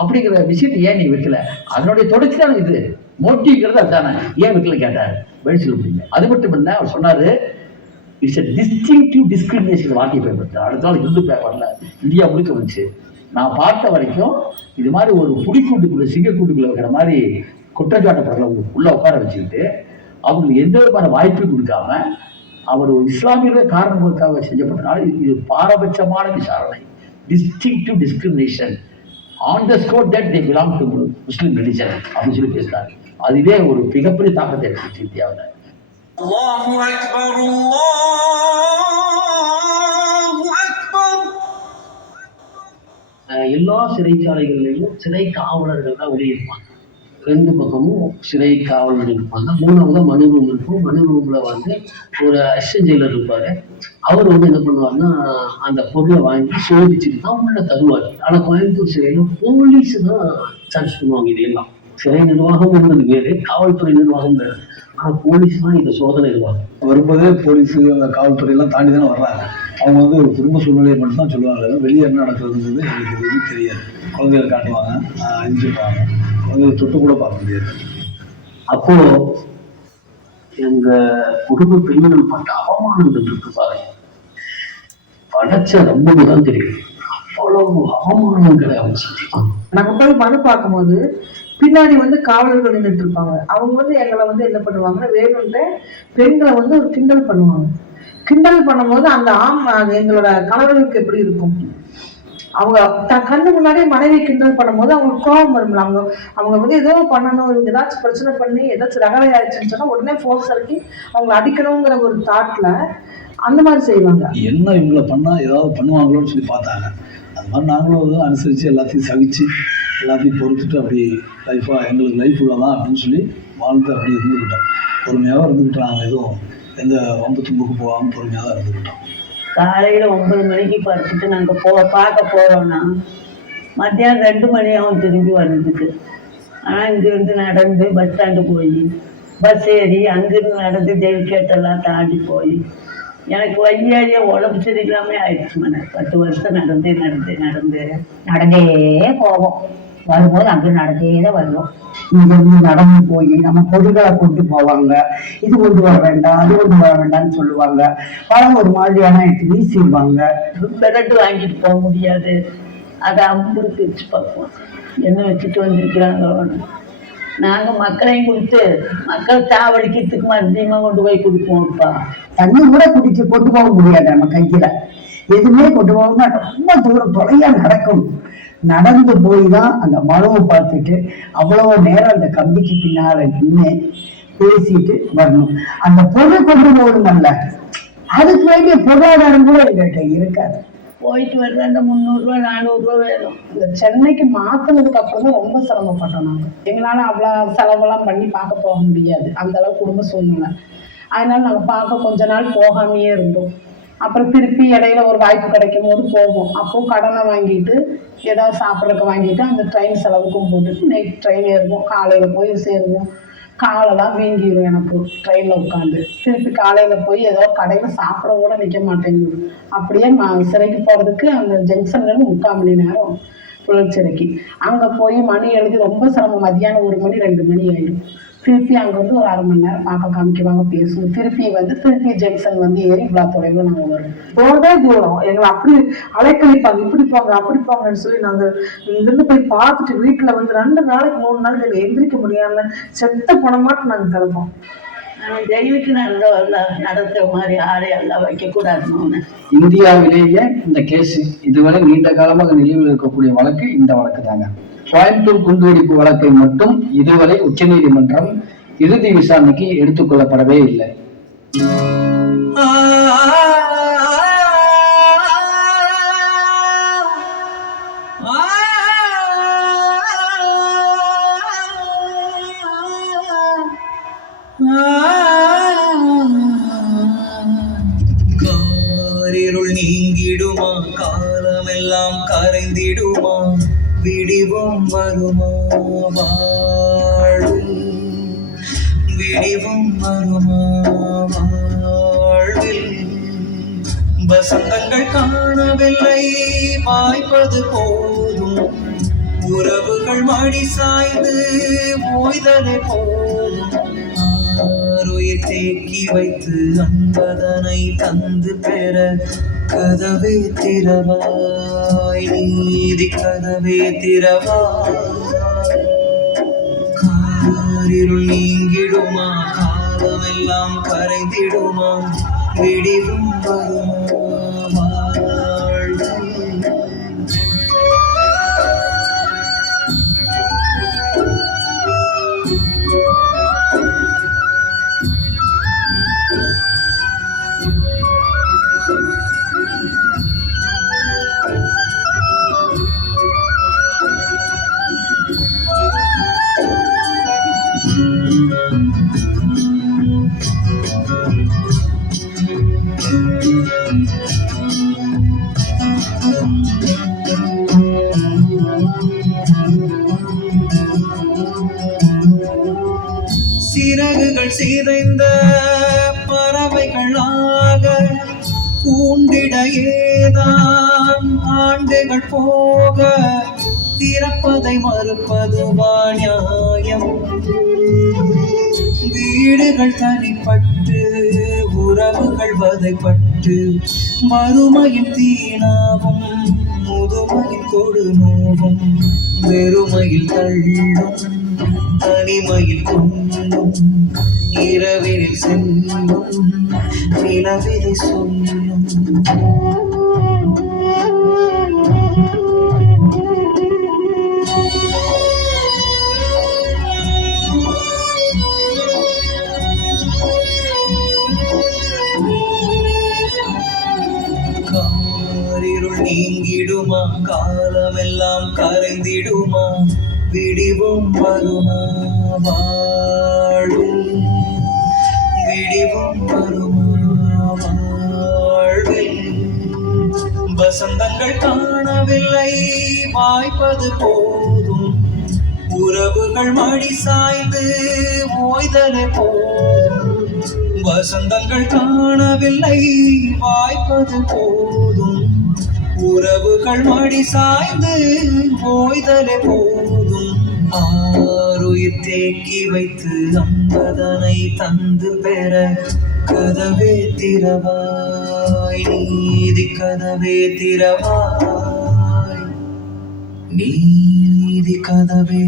அப்படிங்கிற விஷயத்தை ஏன் நீ வைக்கல? அதனுடைய தொடர்ச்சி தான் இது, மோட்டிவ்ங்கிறது அதுதானே, ஏன் வைக்கல கேட்டார். வழி சொல்ல முடியல. அது மட்டும் இல்லை, அவர் சொன்னாரு இட்ஸ் எ டிஸ்டிங்டிவ் டிஸ்கிரிமினேஷன் வாட்டி பேப்பர். அடுத்த நாள் இந்து பேப்பர்ல இந்தியா முழுக்க வந்துச்சு. நான் பார்த்த வரைக்கும் இது மாதிரி ஒரு புலிக்கூட்டுக்குள்ள சிங்கக்கூட்டுக்குள்ள வைக்கிற மாதிரி குற்றச்சாட்டப்படலை உள்ள உட்கார வச்சுக்கிட்டு அவங்களுக்கு எந்த விதமான வாய்ப்பு கொடுக்காம அவர் ஒரு இஸ்லாமிய காரணங்களுக்காக செஞ்சப்பட்டனால இது பாரபட்சமான விசாரணை, distinctive discrimination on the spot that they belong to Muslim religion அப்படின்னு சொல்லி பேசுறாங்க. அதுவே ஒரு மிகப்பெரிய தாக்கத்தை எடுத்துச்சு இந்தியாவில். அல்லாஹு அக்பர், அல்லாஹு அக்பர். எல்லா சிறைச்சாலைகளிலும் சிறை காவலர்கள் தான் வெளியிருப்பாங்க. 2 பக்கமும் சிறை காவலர்கள் இருப்பாங்க. 3வது மனு ரூம் இருக்கும். மனு ரூம்ல வந்து ஒரு அசிஸ்டன்ட் ஜெயிலர் இருப்பாரு. அவர் வந்து என்ன பண்ணுவாருன்னா அந்த பொருளை வாங்கி சோதிச்சுட்டு தான் உள்ள தருவார். ஆனால் கோயம்புத்தூர் சிறையில போலீஸ் தான் சர்ச் பண்ணுவாங்க. இதெல்லாம் சிறை நிர்வாகம் என்பது வேறு, காவல்துறை நிர்வாகம் வேறு. ஆனால் போலீஸ் தான் இந்த சோதனை நிர்வாகம். வரும்போதே போலீஸு அந்த காவல்துறையெல்லாம் தாண்டி தானே வர்றாங்க. அவங்க வந்து ஒரு குடும்ப சூழ்நிலையை மட்டும் தான் சொல்லுவாங்க, வெளியே என்ன நடக்குதுங்கிறது எங்களுக்கு எதுவும் தெரியாது. குழந்தைகள் காட்டுவாங்க, அழிஞ்சுப்பாங்க, குழந்தைகள் தொட்டு கூட பார்க்க முடியாது. அப்போ எங்க குடும்ப பெண்கள் பட்ட அவமானங்கள் இருக்கு பாருங்க, படைச்ச ரொம்ப தான் தெரியும். அவ்வளவு அவமானங்களை அவங்க செஞ்சுப்பாங்க. நாங்க போய் மனு பார்க்கும்போது பின்னாடி வந்து காவலர்கள் நின்றுட்டு இருப்பாங்க. அவங்க வந்து எங்களை வந்து என்ன பண்ணுவாங்கன்னா வேணும்ன்ற பெண்களை வந்து ஒரு கிண்டல் பண்ணுவாங்க. கிண்டல் பண்ணும்போது அந்த அது எங்களோட கணவர்களுக்கு எப்படி இருக்கும்? அவங்க கண்ணு முன்னாடியே மனைவி கிண்டல் பண்ணும்போது அவங்களுக்கு கோபம் வரும்ல. அவங்க வந்து ஏதோ பண்ணணும், இவங்க ஏதாச்சும் பிரச்சனை பண்ணி ஏதாச்சும் ரகலை ஆயிடுச்சுன்னு சொன்னா உடனே ஃபோர்ஸ் இறக்கி அவங்களை அடிக்கணுங்கிற ஒரு தாட்ல அந்த மாதிரி செய்வாங்க. என்ன இவங்களை பண்ணா ஏதாவது பண்ணுவாங்களோன்னு சொல்லி பார்த்தாங்க. அது மாதிரி நாங்களும் வந்து அனுசரித்து எல்லாத்தையும் சகிச்சு எல்லாத்தையும் பொறுத்துட்டு அப்படி லைஃபாக எங்களுக்கு லைஃப் உள்ளதான் அப்படின்னு சொல்லி வாழ்ந்து அப்படி இருந்துக்கிட்டோம். பொறுமையாக இருந்துக்கிட்டோம். நாங்கள் எதுவும் எந்த வம்பு தும்புக்கு போகாமல் பொறுமையாக தான் இருந்துக்கிட்டோம். காலையில் 9 மணிக்கு படுத்துட்டு நாங்கள் பார்க்க போகிறோன்னா மத்தியானம் 2 மணி ஆகும் திரும்பி வர்றதுக்கு. ஆனால் இங்கேருந்து நடந்து பஸ் ஸ்டாண்டு போய் பஸ் ஏறி அங்கேருந்து நடந்து ஜெயில்கேட்டெல்லாம் தாண்டி போய் எனக்கு வழியாடியே உடம்பு சரியில்லாமல் ஆயிடுச்சு. 10 வருஷம் நடந்தே போவோம். வரும்போது அங்கே நடந்தே தான் வருவோம். இங்கிருந்து நடந்து போய் நம்ம பொருட்களை கொண்டு போவாங்க. இது கொண்டு வர வேண்டாம், அது கொண்டு வர வேண்டாம்னு சொல்லுவாங்க. பழம் ஒரு மாதிரியான எடுத்து வீசிடுவாங்க. பிரெட்டு வாங்கிட்டு போக முடியாது. அதை அம்புருக்கு வச்சு பார்ப்போம், என்ன வச்சுட்டு வந்திருக்கிறாங்களோன்னு. நாங்கள் மக்களையும் கொடுத்து மக்கள் சாவடிக்கிறதுக்கு மருந்தையுமா கொண்டு போய் கொடுப்போம்ப்பா. தண்ணி கூட குடிக்க கொண்டு போக முடியாது நம்ம கையில. எதுவுமே கொண்டு போகணும்னா ரொம்ப தூரம் தொலையா நடக்கும். நடந்து போய் தான் அந்த மனுவை பார்த்துட்டு அவ்வளவு நேரம் அந்த கம்பிக்கு பின்னால நின்று பேசிட்டு வரணும். அந்த பொருள் கொண்டு போகணும் அல்ல, அதுக்கு வேண்டிய பொருளாதாரம் கூட எங்கள்கிட்ட இருக்காது. போயிட்டு வர்றாங்க 300 ரூபா 400 ரூபா வேணும். இந்த சென்னைக்கு மாற்றினதுக்கு அப்புறம் தான் ரொம்ப சிரமப்பட்டோம். நாங்கள் எங்களால் அவ்வளோ செலவெல்லாம் பண்ணி பார்க்க போக முடியாது, அந்த அளவு குடும்ப சூழ்நிலை. அதனால நாங்கள் பார்க்க கொஞ்ச நாள் போகாமையே இருந்தோம். அப்புறம் திருப்பி இடையில ஒரு வாய்ப்பு கிடைக்கும் போது போவோம். அப்போ கடனை வாங்கிட்டு ஏதாவது சாப்பிட்றதுக்கு வாங்கிட்டு அந்த ட்ரெயின் செலவுக்கும் போட்டுட்டு நைட் ட்ரெயின் ஏறுவோம். காலையில் போய் சேருவோம். காலெல்லாம் வீங்கிடும் எனக்கு ட்ரெயினில் உட்காந்து. திருப்பி காலையில் போய் ஏதோ கடையில் சாப்பிட கூட நிற்க மாட்டேங்குது. அப்படியே சிறைக்கு போகிறதுக்கு அந்த ஜங்ஷன்லேருந்து 3/4 மணி நேரம் புழற்சிறைக்கு. அங்கே போய் மணி எழுதி ரொம்ப சிரமம். மதியானம் 1 மணி 2 மணி ஆயிடும். திருப்பி அங்கே வந்து ஒரு 1/2 மணி நேரம் பார்க்க காமிக்குவாங்க, பேசுவோம். திருப்பி ஜங்ஷன் வந்து ஏறி இவ்வளோ தொலைவில் நாங்கள் வருவோம். போறதே தூரம் எங்களை அப்படி அலைக்கழிப்பாங்க. இப்படி போங்க அப்படி போங்கன்னு சொல்லி நாங்கள் இங்கிருந்து போய் பார்த்துட்டு வீட்டில் வந்து 2 நாளைக்கு 3 நாளைக்கு எங்களை எந்திரிக்க முடியாம செத்த போன மாட்டு நாங்கள் கிளப்போம். ஜெயிலுக்கு நடக்கிற மாதிரி ஆடையெல்லாம் வைக்கக்கூடாதுன்னு. இந்தியாவிலேயே இந்த கேஸ் இதுவரை நீண்ட காலமாக நிலுவையில் இருக்கக்கூடிய வழக்கு இந்த வழக்கு தாங்க. கோயம்புத்தூர் குண்டுவெடிப்பு வழக்கை மட்டும் இதுவரை உச்சநீதிமன்றம் இறுதி விசாரணைக்கு எடுத்துக்கொள்ளப்படவே இல்லை. காரிருள் நீங்கிடுமா, காலமெல்லாம் கரைந்திடுமா, விடிவும் வருமா வாழ்வில், விடிவும் வருமா வாழ்வில். வசந்தங்கள் காணவில்லை, வாய்ப்பது போதும், உறவுகள் மடி சாய்ந்து ஓய்தலை போதும். ஆருயிர் தேக்கி வைத்து அன்பதனை தந்து பெற கதவே திறவாய், நீதி கதவே திறவாய். காரிருள் நீங்கிடுமா, காலமெல்லாம் கரைந்திடுமா, விடிவும் வருமா வாழ்வில். சிறகுகள் சிதைந்த பறவைகளாக கூண்டிட ஏதான் ஆண்டுகள் போக, திறப்பதை மறுப்பதுவா நியாயம்? வீடுகள் தனிப்பட்டு உறவுகள் வதைப்பட்டு மறுமையின் தீனாவும் முதுமையின் கொடுநோவும் வெறுமையில் தள்ளும் தனிமையில் கொள்ளும் இரவில் செல்லும் நிலவிதை சொல்லும். காரிருள் நீங்கிடுமா, காலமெல்லாம் கரைந்திடுமா, விடிவும் வருமா வாழ்வில், விடிவும் வருமா வாழ்வில். வசந்தங்கள் காணவில்லை வாய்ப்பது போதும், உறவுகள் மடி சாய்ந்து ஓய்தலே போதும். வசந்தங்கள் காணவில்லை வாய்ப்பது போதும், உறவுகள் மடி சாய்ந்து ஓய்தலே போதும். ஆருயிர் தேக்கி வைத்து அம்பதனை தந்து பெற கதவே திறவாய், நீதி கதவே திறவாய், நீதி கதவே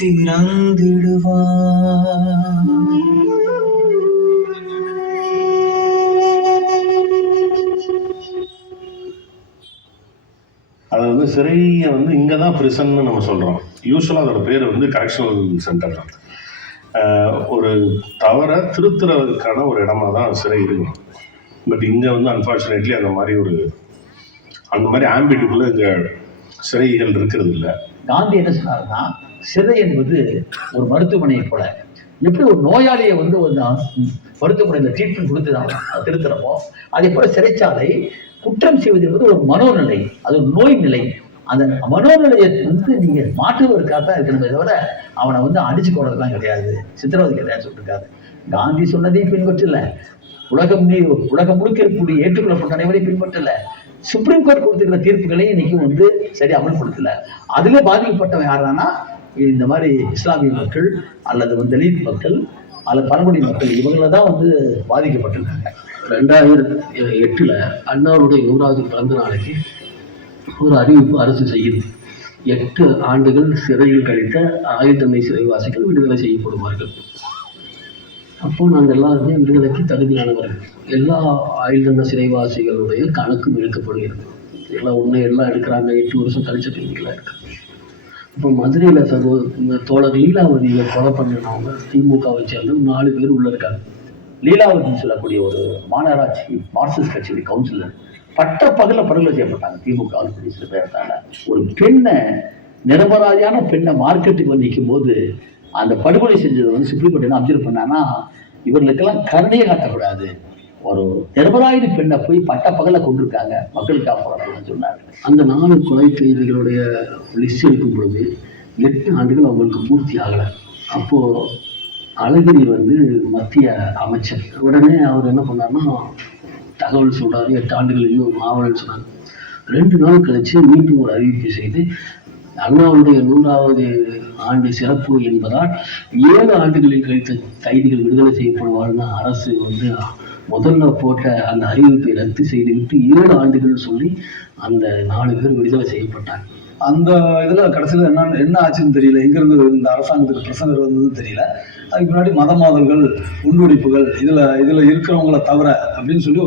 திறந்திடுவாய். அது வந்து சிறையை வந்து இங்கே தான் ப்ரிசன்னு நம்ம சொல்கிறோம். யூஸ்வலாக அதோட பேர் வந்து கரெக்ஷனல் சென்டர் தான். ஒரு தவறை திருத்துறதுக்கான ஒரு இடமா தான் சிறை இருக்கும். பட் இங்கே வந்து அன்ஃபார்ச்சுனேட்லி அந்த மாதிரி ஆம்பிட்டுக்குள்ளே இங்கே சிறைகள் இருக்கிறது இல்லை. காந்தி என்ன சொன்னாருன்னா, சிறை என்பது ஒரு மருத்துவமனையை போல. எப்படி ஒரு நோயாளியை வந்து மருத்துவமனையில் ட்ரீட்மெண்ட் கொடுத்து தான் திருத்துறமோ, அதே போல சிறைச்சாலை குற்றம் செய்வது என்பது ஒரு மனோநிலை, அது ஒரு நோய் நிலை. அந்த மனோநிலையை வந்து நீங்க மாற்றுவதற்காக தான் இருக்கணுமே தவிர அவனை வந்து அடிச்சு கொண்டதுலாம் கிடையாது, சித்திரவதை கிடையாது சொல்லிருக்காரு. காந்தி சொன்னதையும் பின்பற்றல, உலகம் முழுக்க இருக்கக்கூடிய ஏற்றுக்கொள்ளப்பட்ட அனைவரையும் பின்பற்றல, சுப்ரீம் கோர்ட் கொடுத்துருக்கிற தீர்ப்புகளையும் இன்னைக்கு வந்து சரி அமல்படுத்தல. அதுல பாதிக்கப்பட்டவன் யாரானா இந்த மாதிரி இஸ்லாமிய மக்கள் அல்லது வந்து தலித் மக்கள் அல்லது பழங்குடி மக்கள், இவங்கள தான் வந்து பாதிக்கப்பட்டிருக்காங்க. 2008 அண்ணாவுடைய 100வது பிறந்த நாளைக்கு ஒரு அறிவிப்பு அரசு செய்யுது. 8 ஆண்டுகள் சிறையில் கழித்த ஆயுள் தண்டனை சிறைவாசிகள் விடுதலை செய்யப்படுவார்கள். அப்போ நாங்கள் எல்லாருமே விடுதலைக்கு தகுதியானவர்கள். எல்லா ஆயுள் தண்டனை சிறைவாசிகளுடைய கணக்கும் எடுக்கப்படுகிறது. எல்லாம் எடுக்கிறாங்க. 8 வருஷம் கழிச்ச கேள்விகளாக இருக்கு. இப்போ மதுரையில் தோழர் லீலாவதியை கொலை பண்ணினவங்க திமுகவை சேர்ந்த 4 பேர் உள்ள இருக்காங்க. லீலாவதின்னு சொல்லக்கூடிய ஒரு மாநகராட்சி மார்க்சிஸ்ட் கட்சியுடைய கவுன்சிலர் பட்ட பகல படுகொலை செய்யப்பட்டாங்க. திமுக சில பேர் இருந்தாங்க. ஒரு பெண்ணை, நிரபராதியான பெண்ணை மார்க்கெட்டுக்கு வந்து நிற்கும் போது அந்த படுகொலை செஞ்சதை வந்து சுப்ரீம் கோர்ட் என்ன அப்சர்வ் பண்ணாங்கன்னா, இவர்களுக்கெல்லாம் கருணையே காட்டக்கூடாது, ஒரு நிரபராதி பெண்ணை போய் பட்ட பகல கொண்டிருக்காங்க, மக்களுக்காக போராடுன்னு சொன்னாங்க. அந்த 4 கொலை கைதிகளுடைய லிஸ்ட் எடுக்கும் பொழுது 8 ஆண்டுகள் அவங்களுக்கு பூர்த்தி ஆகலை. அப்போது அழகிரி வந்து மத்திய அமைச்சர். உடனே அவர் என்ன பண்ணார்னா தகவல் சொல்கிறாரு, 8 ஆண்டுகள் இன்னும் ஆவலன்னு சொன்னாங்க. 2 நாள் கழிச்சு மீண்டும் ஒரு அறிவிப்பு செய்து அண்ணாவுடைய 100வது ஆண்டு சிறப்பு என்பதால் 7 ஆண்டுகளில் கழித்த கைதிகள் விடுதலை செய்யப்படுவார்னு அரசு வந்து முதல்ல போட்ட அந்த அறிவிப்பை ரத்து செய்துவிட்டு 7 ஆண்டுகள் சொல்லி அந்த 4 பேர் விடுதலை செய்யப்பட்டாங்க. அந்த இதில் கடைசியில் என்ன ஆச்சுன்னு தெரியல, எங்கேருந்து இந்த அரசாங்கத்துக்கு பிரசங்கர் வந்ததுன்னு தெரியல. அதுக்கு முன்னாடி மத மோதல்கள், குண்டுவெடிப்புகள் இதில் இருக்கிறவங்கள தவிர அப்படின்னு சொல்லி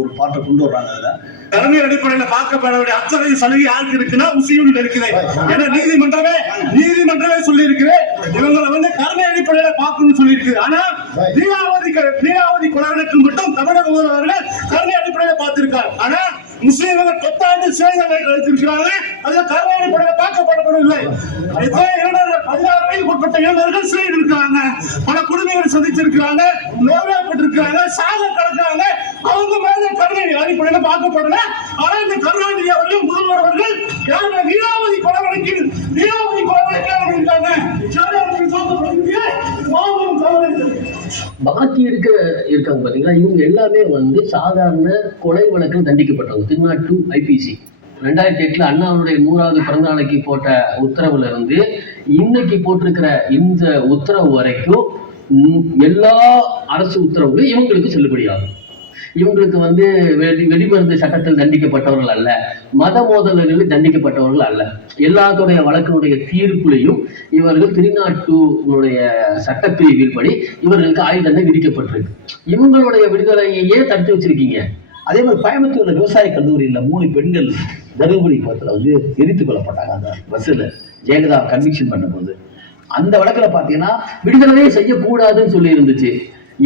ஒரு பாட்டை கொண்டு வர்றாங்க. அதில் கடமை அடிப்படையில் பார்க்கப்பட வேண்டிய அத்தனை சலுகை யாருக்கு இருக்குன்னா முஸ்லீம்கள் இருக்குது. ஏன்னா நீதிமன்றமே சொல்லி இருக்குது இவங்களை வந்து கடமை அடிப்படையில பார்க்கணும்னு சொல்லி இருக்குது. ஆனா லீலாவதி கொலைவனுக்கு மட்டும் தமிழக முதல்வர்கள் கடமை அடிப்படையில பார்த்திருக்காரு. ஆனா முஸ்லீம்கள் 10 ஆண்டு சிறைகளை கழித்திருக்கிறாங்க. அதுல கடமை அடிப்படையில பார்க்கப்படவில்லை. 16 வயதுக்கு உட்பட்ட இளைஞர்கள் சிறையில் இருக்கிறாங்க, பல குடும்பங்களை சந்திச்சிருக்கிறாங்க, நோய்வாய்ப்பட்டிருக்கிறாங்க, சாக கிடக்கிறாங்க. அவங்க மேல கடமை அடிப்படையில பார்க்கப்படல. ஆனா இந்த கருணாநிதி அவர்கள், முதல்வர் அவர்கள் லீலாவதி கொலை வழக்கில் இருக்காங்க. பாக்கி இருக்காங்க பாத்தீங்களா, இவங்க எல்லாமே வந்து சாதாரண கொலை வழக்கில் தண்டிக்கப்பட்டவங்க. திருநாட்டு IPC 2008 அண்ணாவுடைய 100வது பிறந்த நாளைக்கு போட்ட உத்தரவுல இருந்து இன்னைக்கு போட்டிருக்கிற இந்த உத்தரவு வரைக்கும் எல்லா அரசு உத்தரவுகளும் இவங்களுக்கு செல்லுபடியாகும். இவங்களுக்கு வந்து வெடிமருந்து சட்டத்தில் தண்டிக்கப்பட்டவர்கள் அல்ல, மத மோதல்களில் தண்டிக்கப்பட்டவர்கள் அல்ல. எல்லாத்துடைய வழக்கினுடைய தீர்ப்புலையும் இவர்கள் திருநாட்டுடைய சட்டப்பிரிவின் படி இவர்களுக்கு ஆயுள் தண்டனை விதிக்கப்பட்டிருக்கு. இவங்களுடைய விடுதலையே தடுத்து வச்சிருக்கீங்க. அதே மாதிரி கோயம்புத்தூர்ல விவசாய கல்லூரியில 3 பெண்கள் தருமபுரி பக்கத்துல வந்து எரித்து கொல்லப்பட்டாங்க அந்த பஸ்ஸில் ஜெயலலிதா கன்விக்ஷன் பண்ணும்போது. அந்த வழக்கில் பார்த்தீங்கன்னா விடுதலையே செய்யக்கூடாதுன்னு சொல்லி இருந்துச்சு.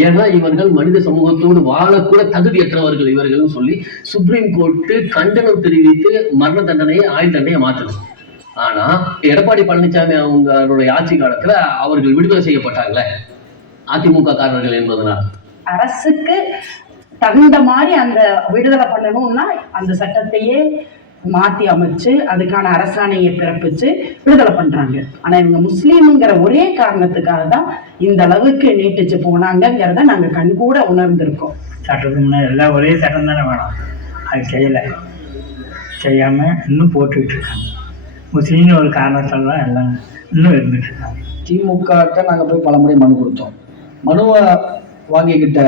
ஏன்னா இவர்கள் மனித சமூகத்தோடு வாழக்கூட தகுதியற்றவர்கள் இவர்கள் சொல்லி சுப்ரீம் கோர்ட்டு கண்டனம் தெரிவித்து மரண தண்டனையை ஆயுள் தண்டனையை மாற்றணும். ஆனா எடப்பாடி பழனிசாமி அவங்களுடைய ஆட்சி காலத்துல அவர்கள் விடுதலை செய்யப்பட்டாங்களே அதிமுக காரர்கள் என்பதனால். அரசுக்கு தகுந்த மாதிரி அந்த விடுதலை பண்ணணும்னா அந்த சட்டத்தையே மாத்தி அமைச்சு அதுக்கான அரசாணையை பிறப்பிச்சு விடுதலை பண்றாங்க. ஆனா இவங்க முஸ்லீம்ங்கிற ஒரே காரணத்துக்காக தான் இந்த அளவுக்கு நீட்டிச்சு போனாங்கிறத நாங்க கண்கூட உணர்ந்திருக்கோம். சட்டத்துக்கு முன்னாடி எல்லாம் ஒரே சட்டம் தானே வேணும், அது செய்யாமல் இன்னும் போட்டுக்கிட்டு இருக்காங்க. முஸ்லீம்னு ஒரு காரணத்தால் தான் எல்லாம் இன்னும் இருந்துட்டு இருக்காங்க. திமுகட்ட நாங்கள் போய் பல முறை மனு கொடுத்தோம். மனுவை வாங்கிக்கிட்ட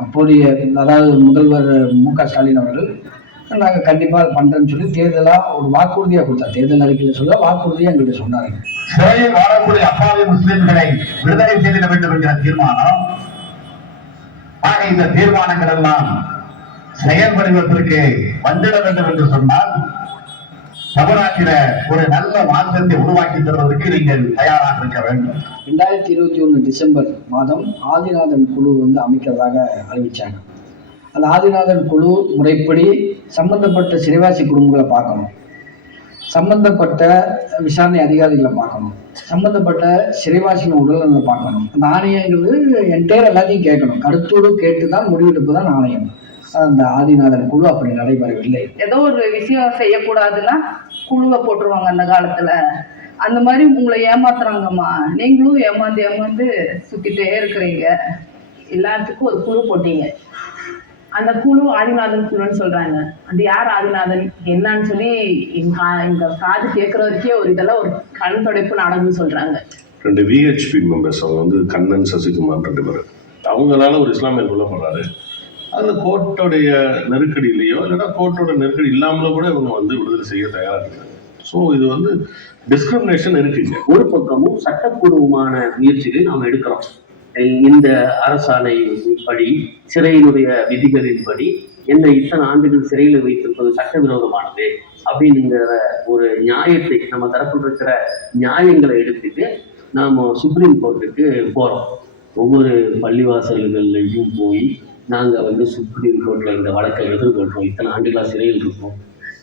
அப்போதைய அதாவது முதல்வர் மு.க. ஸ்டாலின் அவர்கள் நாங்கள் கண்டிப்பாக பண்ணுறேன்னு சொல்லி தேர்தலாக ஒரு வாக்குறுதியாக கொடுத்தா, தேர்தல் அறிக்கையில் சொல்ல வாக்குறுதியாக எங்கள்கிட்ட சொன்னாங்க. சிறையில் வாழக்கூடிய அப்பாவி முஸ்லிம்களை விடுதலை செய்திட வேண்டும் என்கிற தீர்மானம். ஆக இந்த தீர்மானங்கள் எல்லாம் செயல்படுவதற்கு வந்துட வேண்டும் என்று சொன்னால் தமிழ்நாட்டில ஒரு நல்ல மாற்றத்தை உருவாக்கி தருவதற்கு நீங்கள் தயாராக இருக்க வேண்டும். 2021 டிசம்பர் மாதம் ஆதிநாதன் குழு வந்து அமைக்கிறதாக அறிவிச்சாங்க. அந்த ஆதிநாதன் குழு முறைப்படி சம்பந்தப்பட்ட சிறைவாசி குடும்பங்களை பார்க்கணும், சம்பந்தப்பட்ட விசாரணை அதிகாரிகளை பார்க்கணும், சம்பந்தப்பட்ட சிறைவாசியின் உடல்நலனை பார்க்கணும். அந்த ஆணையங்கிறது என்டையர் எல்லாத்தையும் கேட்கணும், கருத்தோடு கேட்டு தான் முடிவெடுப்பு தான் ஆணையம். அந்த ஆதிநாதன் குழு அப்படி நடைபெறவில்லை. ஏதோ ஒரு விஷயம் செய்யக்கூடாதுன்னா குழுவை போட்டுருவாங்க அந்த காலத்துல. அந்த மாதிரி உங்களை ஏமாத்துறாங்கம்மா, நீங்களும் ஏமாந்து சுத்திட்டே இருக்கிறீங்க. எல்லாத்துக்கும் ஒரு குழு போட்டீங்க, அந்த குழு ஆதிநாதன் குழுன்னு சொல்றாங்க. அது யார் ஆதிநாதன் என்னன்னு சொல்லி எங்க காது கேட்கற வரைக்கும் ஒரு இதெல்லாம் ஒரு கண் தொடைப்பு நாடகம்னு சொல்றாங்க. 2 விஹெச்பி மெம்பர்ஸ், அவங்க வந்து கண்ணன் சசிகுமார் 2 பேர். அவங்களால ஒரு இஸ்லாமியர் கொல்லப்படுறாரு. அந்த கோர்ட்டோடைய நெருக்கடியிலையோ இல்லைன்னா கோர்ட்டோட நெருக்கடி இல்லாமலோ கூட இவங்க வந்து விடுதலை செய்ய தயாராக இருக்காங்க. ஸோ இது வந்து டிஸ்கிரிமினேஷன் இருக்குங்க. ஒரு பக்கமும் சட்டப்பூர்வமான முயற்சிகளை நாம் எடுக்கிறோம். இந்த அரசாணை படி சிறையினுடைய விதிகளின்படி என்னை இத்தனை ஆண்டுகள் சிறையில் வைத்திருப்பது சட்டவிரோதமானது அப்படிங்கிற ஒரு நியாயத்தை நம்ம தரப்பில் இருக்கிற நியாயங்களை எடுத்துட்டு நாம் சுப்ரீம் கோர்ட்டுக்கு போகிறோம். ஒவ்வொரு பள்ளிவாசல்கள்லையும் போய் நாங்கள் வந்து சுப்ரீம் கோர்ட்டில் இந்த வழக்கை எதிர்கொள்கிறோம், இத்தனை ஆண்டுகளாக சிறையில் இருக்கோம்,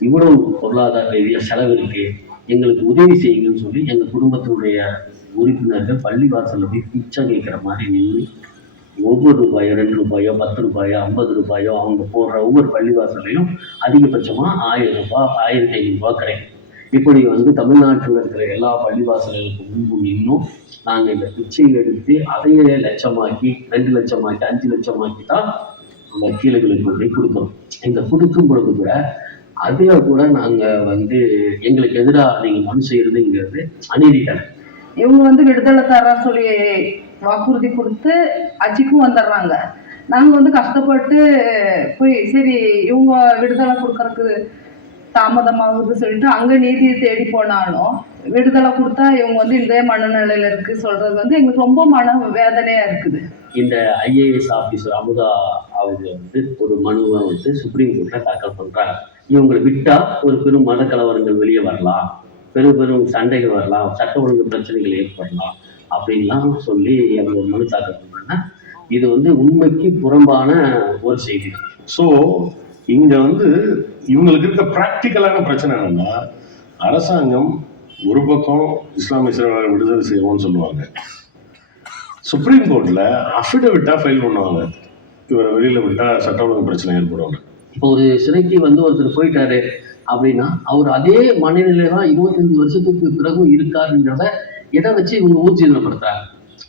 இவ்வளவு பொருளாதார ரீதியாக செலவு இருக்கு, எங்களுக்கு உதவி செய்யுங்கன்னு சொல்லி எங்கள் குடும்பத்தினுடைய உறுப்பினர்கள் பள்ளிவாசலில் போய் பிச்சை கேட்குற மாதிரி நின்று ஒவ்வொரு ரூபாயோ 2 ரூபாயோ 10 ரூபாயோ 50 ரூபாயோ அவங்க போடுற ஒவ்வொரு பள்ளிவாசலையும் அதிகபட்சமாக 1000 ரூபாய் 1500 ரூபாய் கிடைக்கும். இப்படி வந்து தமிழ்நாட்டில் இருக்கிற எல்லா பள்ளிவாசல்களுக்கு முன்பு இன்னும் நாங்கள் இந்த பிச்சை எடுத்து அதையே லட்சமாக்கி 2 லட்சமாக்கி 5 லட்சமாக்கி தான் வக்கீல்களுக்கு கொண்டு கொடுக்குறோம். இந்த கொடுக்கும் பொழுது கூட அதில் கூட நாங்கள் வந்து எங்களுக்கு எதிராக நீங்கள் மனு செய்யறதுங்கிறது அநீதி தானே. இவங்க வந்து விடுதலை தர சொல்லி வாக்குறுதி கொடுத்து அச்சிக்கும் வந்துடுறாங்க. நாங்கள் வந்து கஷ்டப்பட்டு போய் சரி இவங்க விடுதலை கொடுக்கறதுக்கு தாமதமாகுது சொல்லிட்டு அங்கே நீதியை தேடி போனாலும் விடுதலை கொடுத்தா இவங்க வந்து இந்த மனநிலையில இருக்கு சொல்றது வந்து எங்களுக்கு ரொம்ப மன வேதனையா இருக்குது. இந்த ஐஏஎஸ் ஆஃபீஸர் அமுதா அவங்க வந்து ஒரு மனுவை வந்து சுப்ரீம் கோர்ட்ல தாக்கல் பண்றாங்க. இவங்களை விட்டா ஒரு பெரும் மத கலவரங்கள் வெளியே வரலாம், பெரும் சண்டைகள் வரலாம், சட்ட ஒழுங்கு பிரச்சனைகள் ஏற்படலாம் அப்படின்லாம் சொல்லி அவங்க மனு தாக்கல் பண்றாங்க. இது வந்து உண்மைக்கு புறம்பான ஒரு செய்தி. ஸோ இங்க வந்து இவங்களுக்கு இருக்க பிராக்டிக்கலான பிரச்சனை என்னன்னா, அரசாங்கம் ஒரு பக்கம் இஸ்லாமிய சிறைவாசிகளை விடுதலை செய்வோம்னு சொல்லுவாங்க, சுப்ரீம் கோர்ட்ல அஃபிடவிட்டா ஃபைல் பண்ணுவாங்க, இவரை வெளியில விட்டா சட்ட ஒழுங்கு பிரச்சனை ஏற்படும். இப்போ ஒரு சிறைக்கு வந்து ஒருத்தர் போயிட்டாரு அப்படின்னா அவர் அதே மனநிலை தான் 25 வருஷத்துக்கு பிறகும் இருக்காருங்கிறத எதை வச்சு இவங்க ஊர்ஜிதப்படுத்துறாங்க,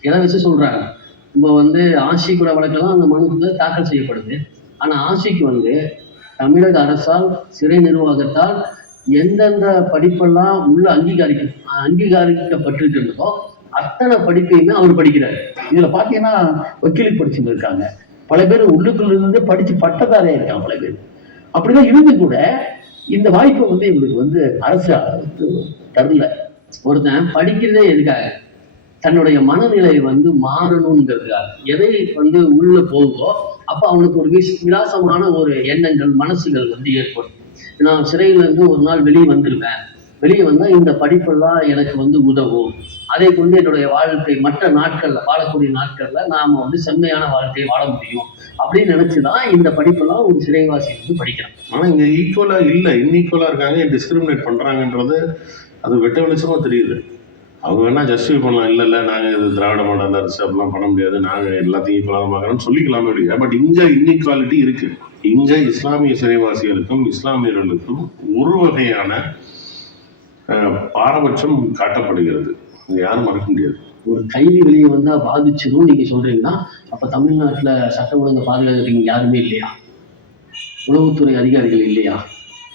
எதை வச்சு சொல்றாங்க. இப்போ வந்து ஆஷிக்கூட வழக்கெல்லாம் அந்த மனுக்கு தாக்கல் செய்யப்படுது. ஆனா ஆஷிக்கு வந்து தமிழக அரசால் சிறை நிர்வாகத்தால் எந்தெந்த படிப்பெல்லாம் உள்ள அங்கீகரிக்கப்பட்டிருக்கிறதோ அத்தனை படிப்பையுமே அவர் படிக்கிறாரு. இதுல பாத்தீங்கன்னா வக்கீலுக்கு படிச்சுட்டு இருக்காங்க, பல பேர் உள்ளுக்குள்ள இருந்து படிச்சு பட்டதாரியா இருக்காங்க பல பேர். அப்படிதான் இருந்து கூட இந்த வாய்ப்பை வந்து இவங்களுக்கு வந்து அரசு தரல. ஒருத்தன் படிக்கிறதே எதுக்காக? தன்னுடைய மனநிலை வந்து மாறணுங்கிறதுக்காக. எதை வந்து உள்ள போகுதோ அப்ப அவனுக்கு ஒரு விலாசமான ஒரு எண்ணங்கள் மனசுகள் வந்து ஏற்படும். நான் சிறையில இருந்து ஒரு நாள் வெளியே வந்துருவேன், வெளியே வந்தா இந்த படிப்பெல்லாம் எனக்கு வந்து உதவும், அதை கொண்டு என்னுடைய வாழ்க்கை மற்ற நாட்கள்ல வாழக்கூடிய நாட்கள்ல நாம வந்து செம்மையான வாழ்க்கையை வாழ முடியும் அப்படின்னு நினைச்சுதான் இந்த படிப்பெல்லாம் ஒரு சிறைவாசி வந்து படிக்கிறான். ஆனா இங்க ஈக்குவலா இல்ல, இன்ஈக்குவலா இருக்காங்க, டிஸ்கிரிமினேட் பண்றாங்கன்றது அது வெட்ட வெளிச்சமா தெரியுது. அவங்க வேணா ஜஸ்டிஃபை பண்ணலாம், இல்லை நாங்க இது திராவிட மாடல் அரசு அப்படிலாம் பண்ண முடியாது, நாங்க எல்லாத்தையும் ஈக்குவலாக பார்க்கறோம்னு சொல்லிக்கலாமே இல்லையா. பட் இங்க இன்இக்வாலிட்டி இருக்கு. இங்க இஸ்லாமிய சிறைவாசிகளுக்கும் இஸ்லாமியர்களுக்கும் ஒரு வகையான பாரபட்சம் காட்டப்படுகிறது. யாரும் மறக்க முடியாது. ஒரு கைதி வெளியே வந்தா பாதிச்சதும் நீங்க சொல்றீங்கன்னா அப்ப தமிழ்நாட்டுல சட்ட ஒழுங்கு பாதுகாக்கிறீங்க யாருமே இல்லையா? உளவுத்துறை அதிகாரிகள் இல்லையா?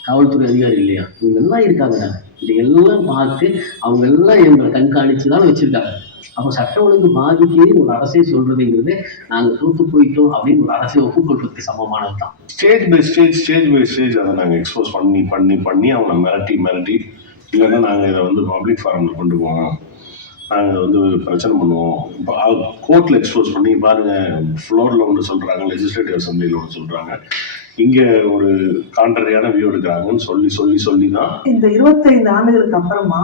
காவல்துறை அதிகாரி இல்லையா? இவங்க எல்லாம் இருக்காங்க. இதையெல்லாம் பார்த்து அவங்க எல்லாம் எங்களை கண்காணிச்சுதான் வச்சிருக்காங்க. அப்போ சட்ட ஒழுங்கு பாதிக்கவே ஒரு அரசே சொல்றதுங்கிறது நாங்க தூத்து போயிட்டோம் அப்படின்னு ஒரு அரசை ஒப்புக்கொள்றதுக்கு சமமானதுதான். ஸ்டேஜ் பை ஸ்டேஜ் அதை நாங்கள் எக்ஸ்போஸ் பண்ணி அவங்களை மிரட்டி இல்லைன்னா நாங்கள் இதை வந்து பப்ளிக் ஃபாரம்ல கொண்டு போவோம், நாங்கள் வந்து பிரச்சனை பண்ணுவோம். இப்போ கோர்ட்டில் எக்ஸ்போஸ் பண்ணி பாருங்க, ஃப்ளோரில் ஒன்று சொல்கிறாங்க, லெஜிஸ்லேட்டிவ் அசம்பிளியில் ஒன்று சொல்கிறாங்க, இங்கே ஒரு கான்ட்ரரியான வியூ எடுக்கிறாங்கன்னு சொல்லி தான் இந்த 25 ஆண்டுகளுக்கு அப்புறமா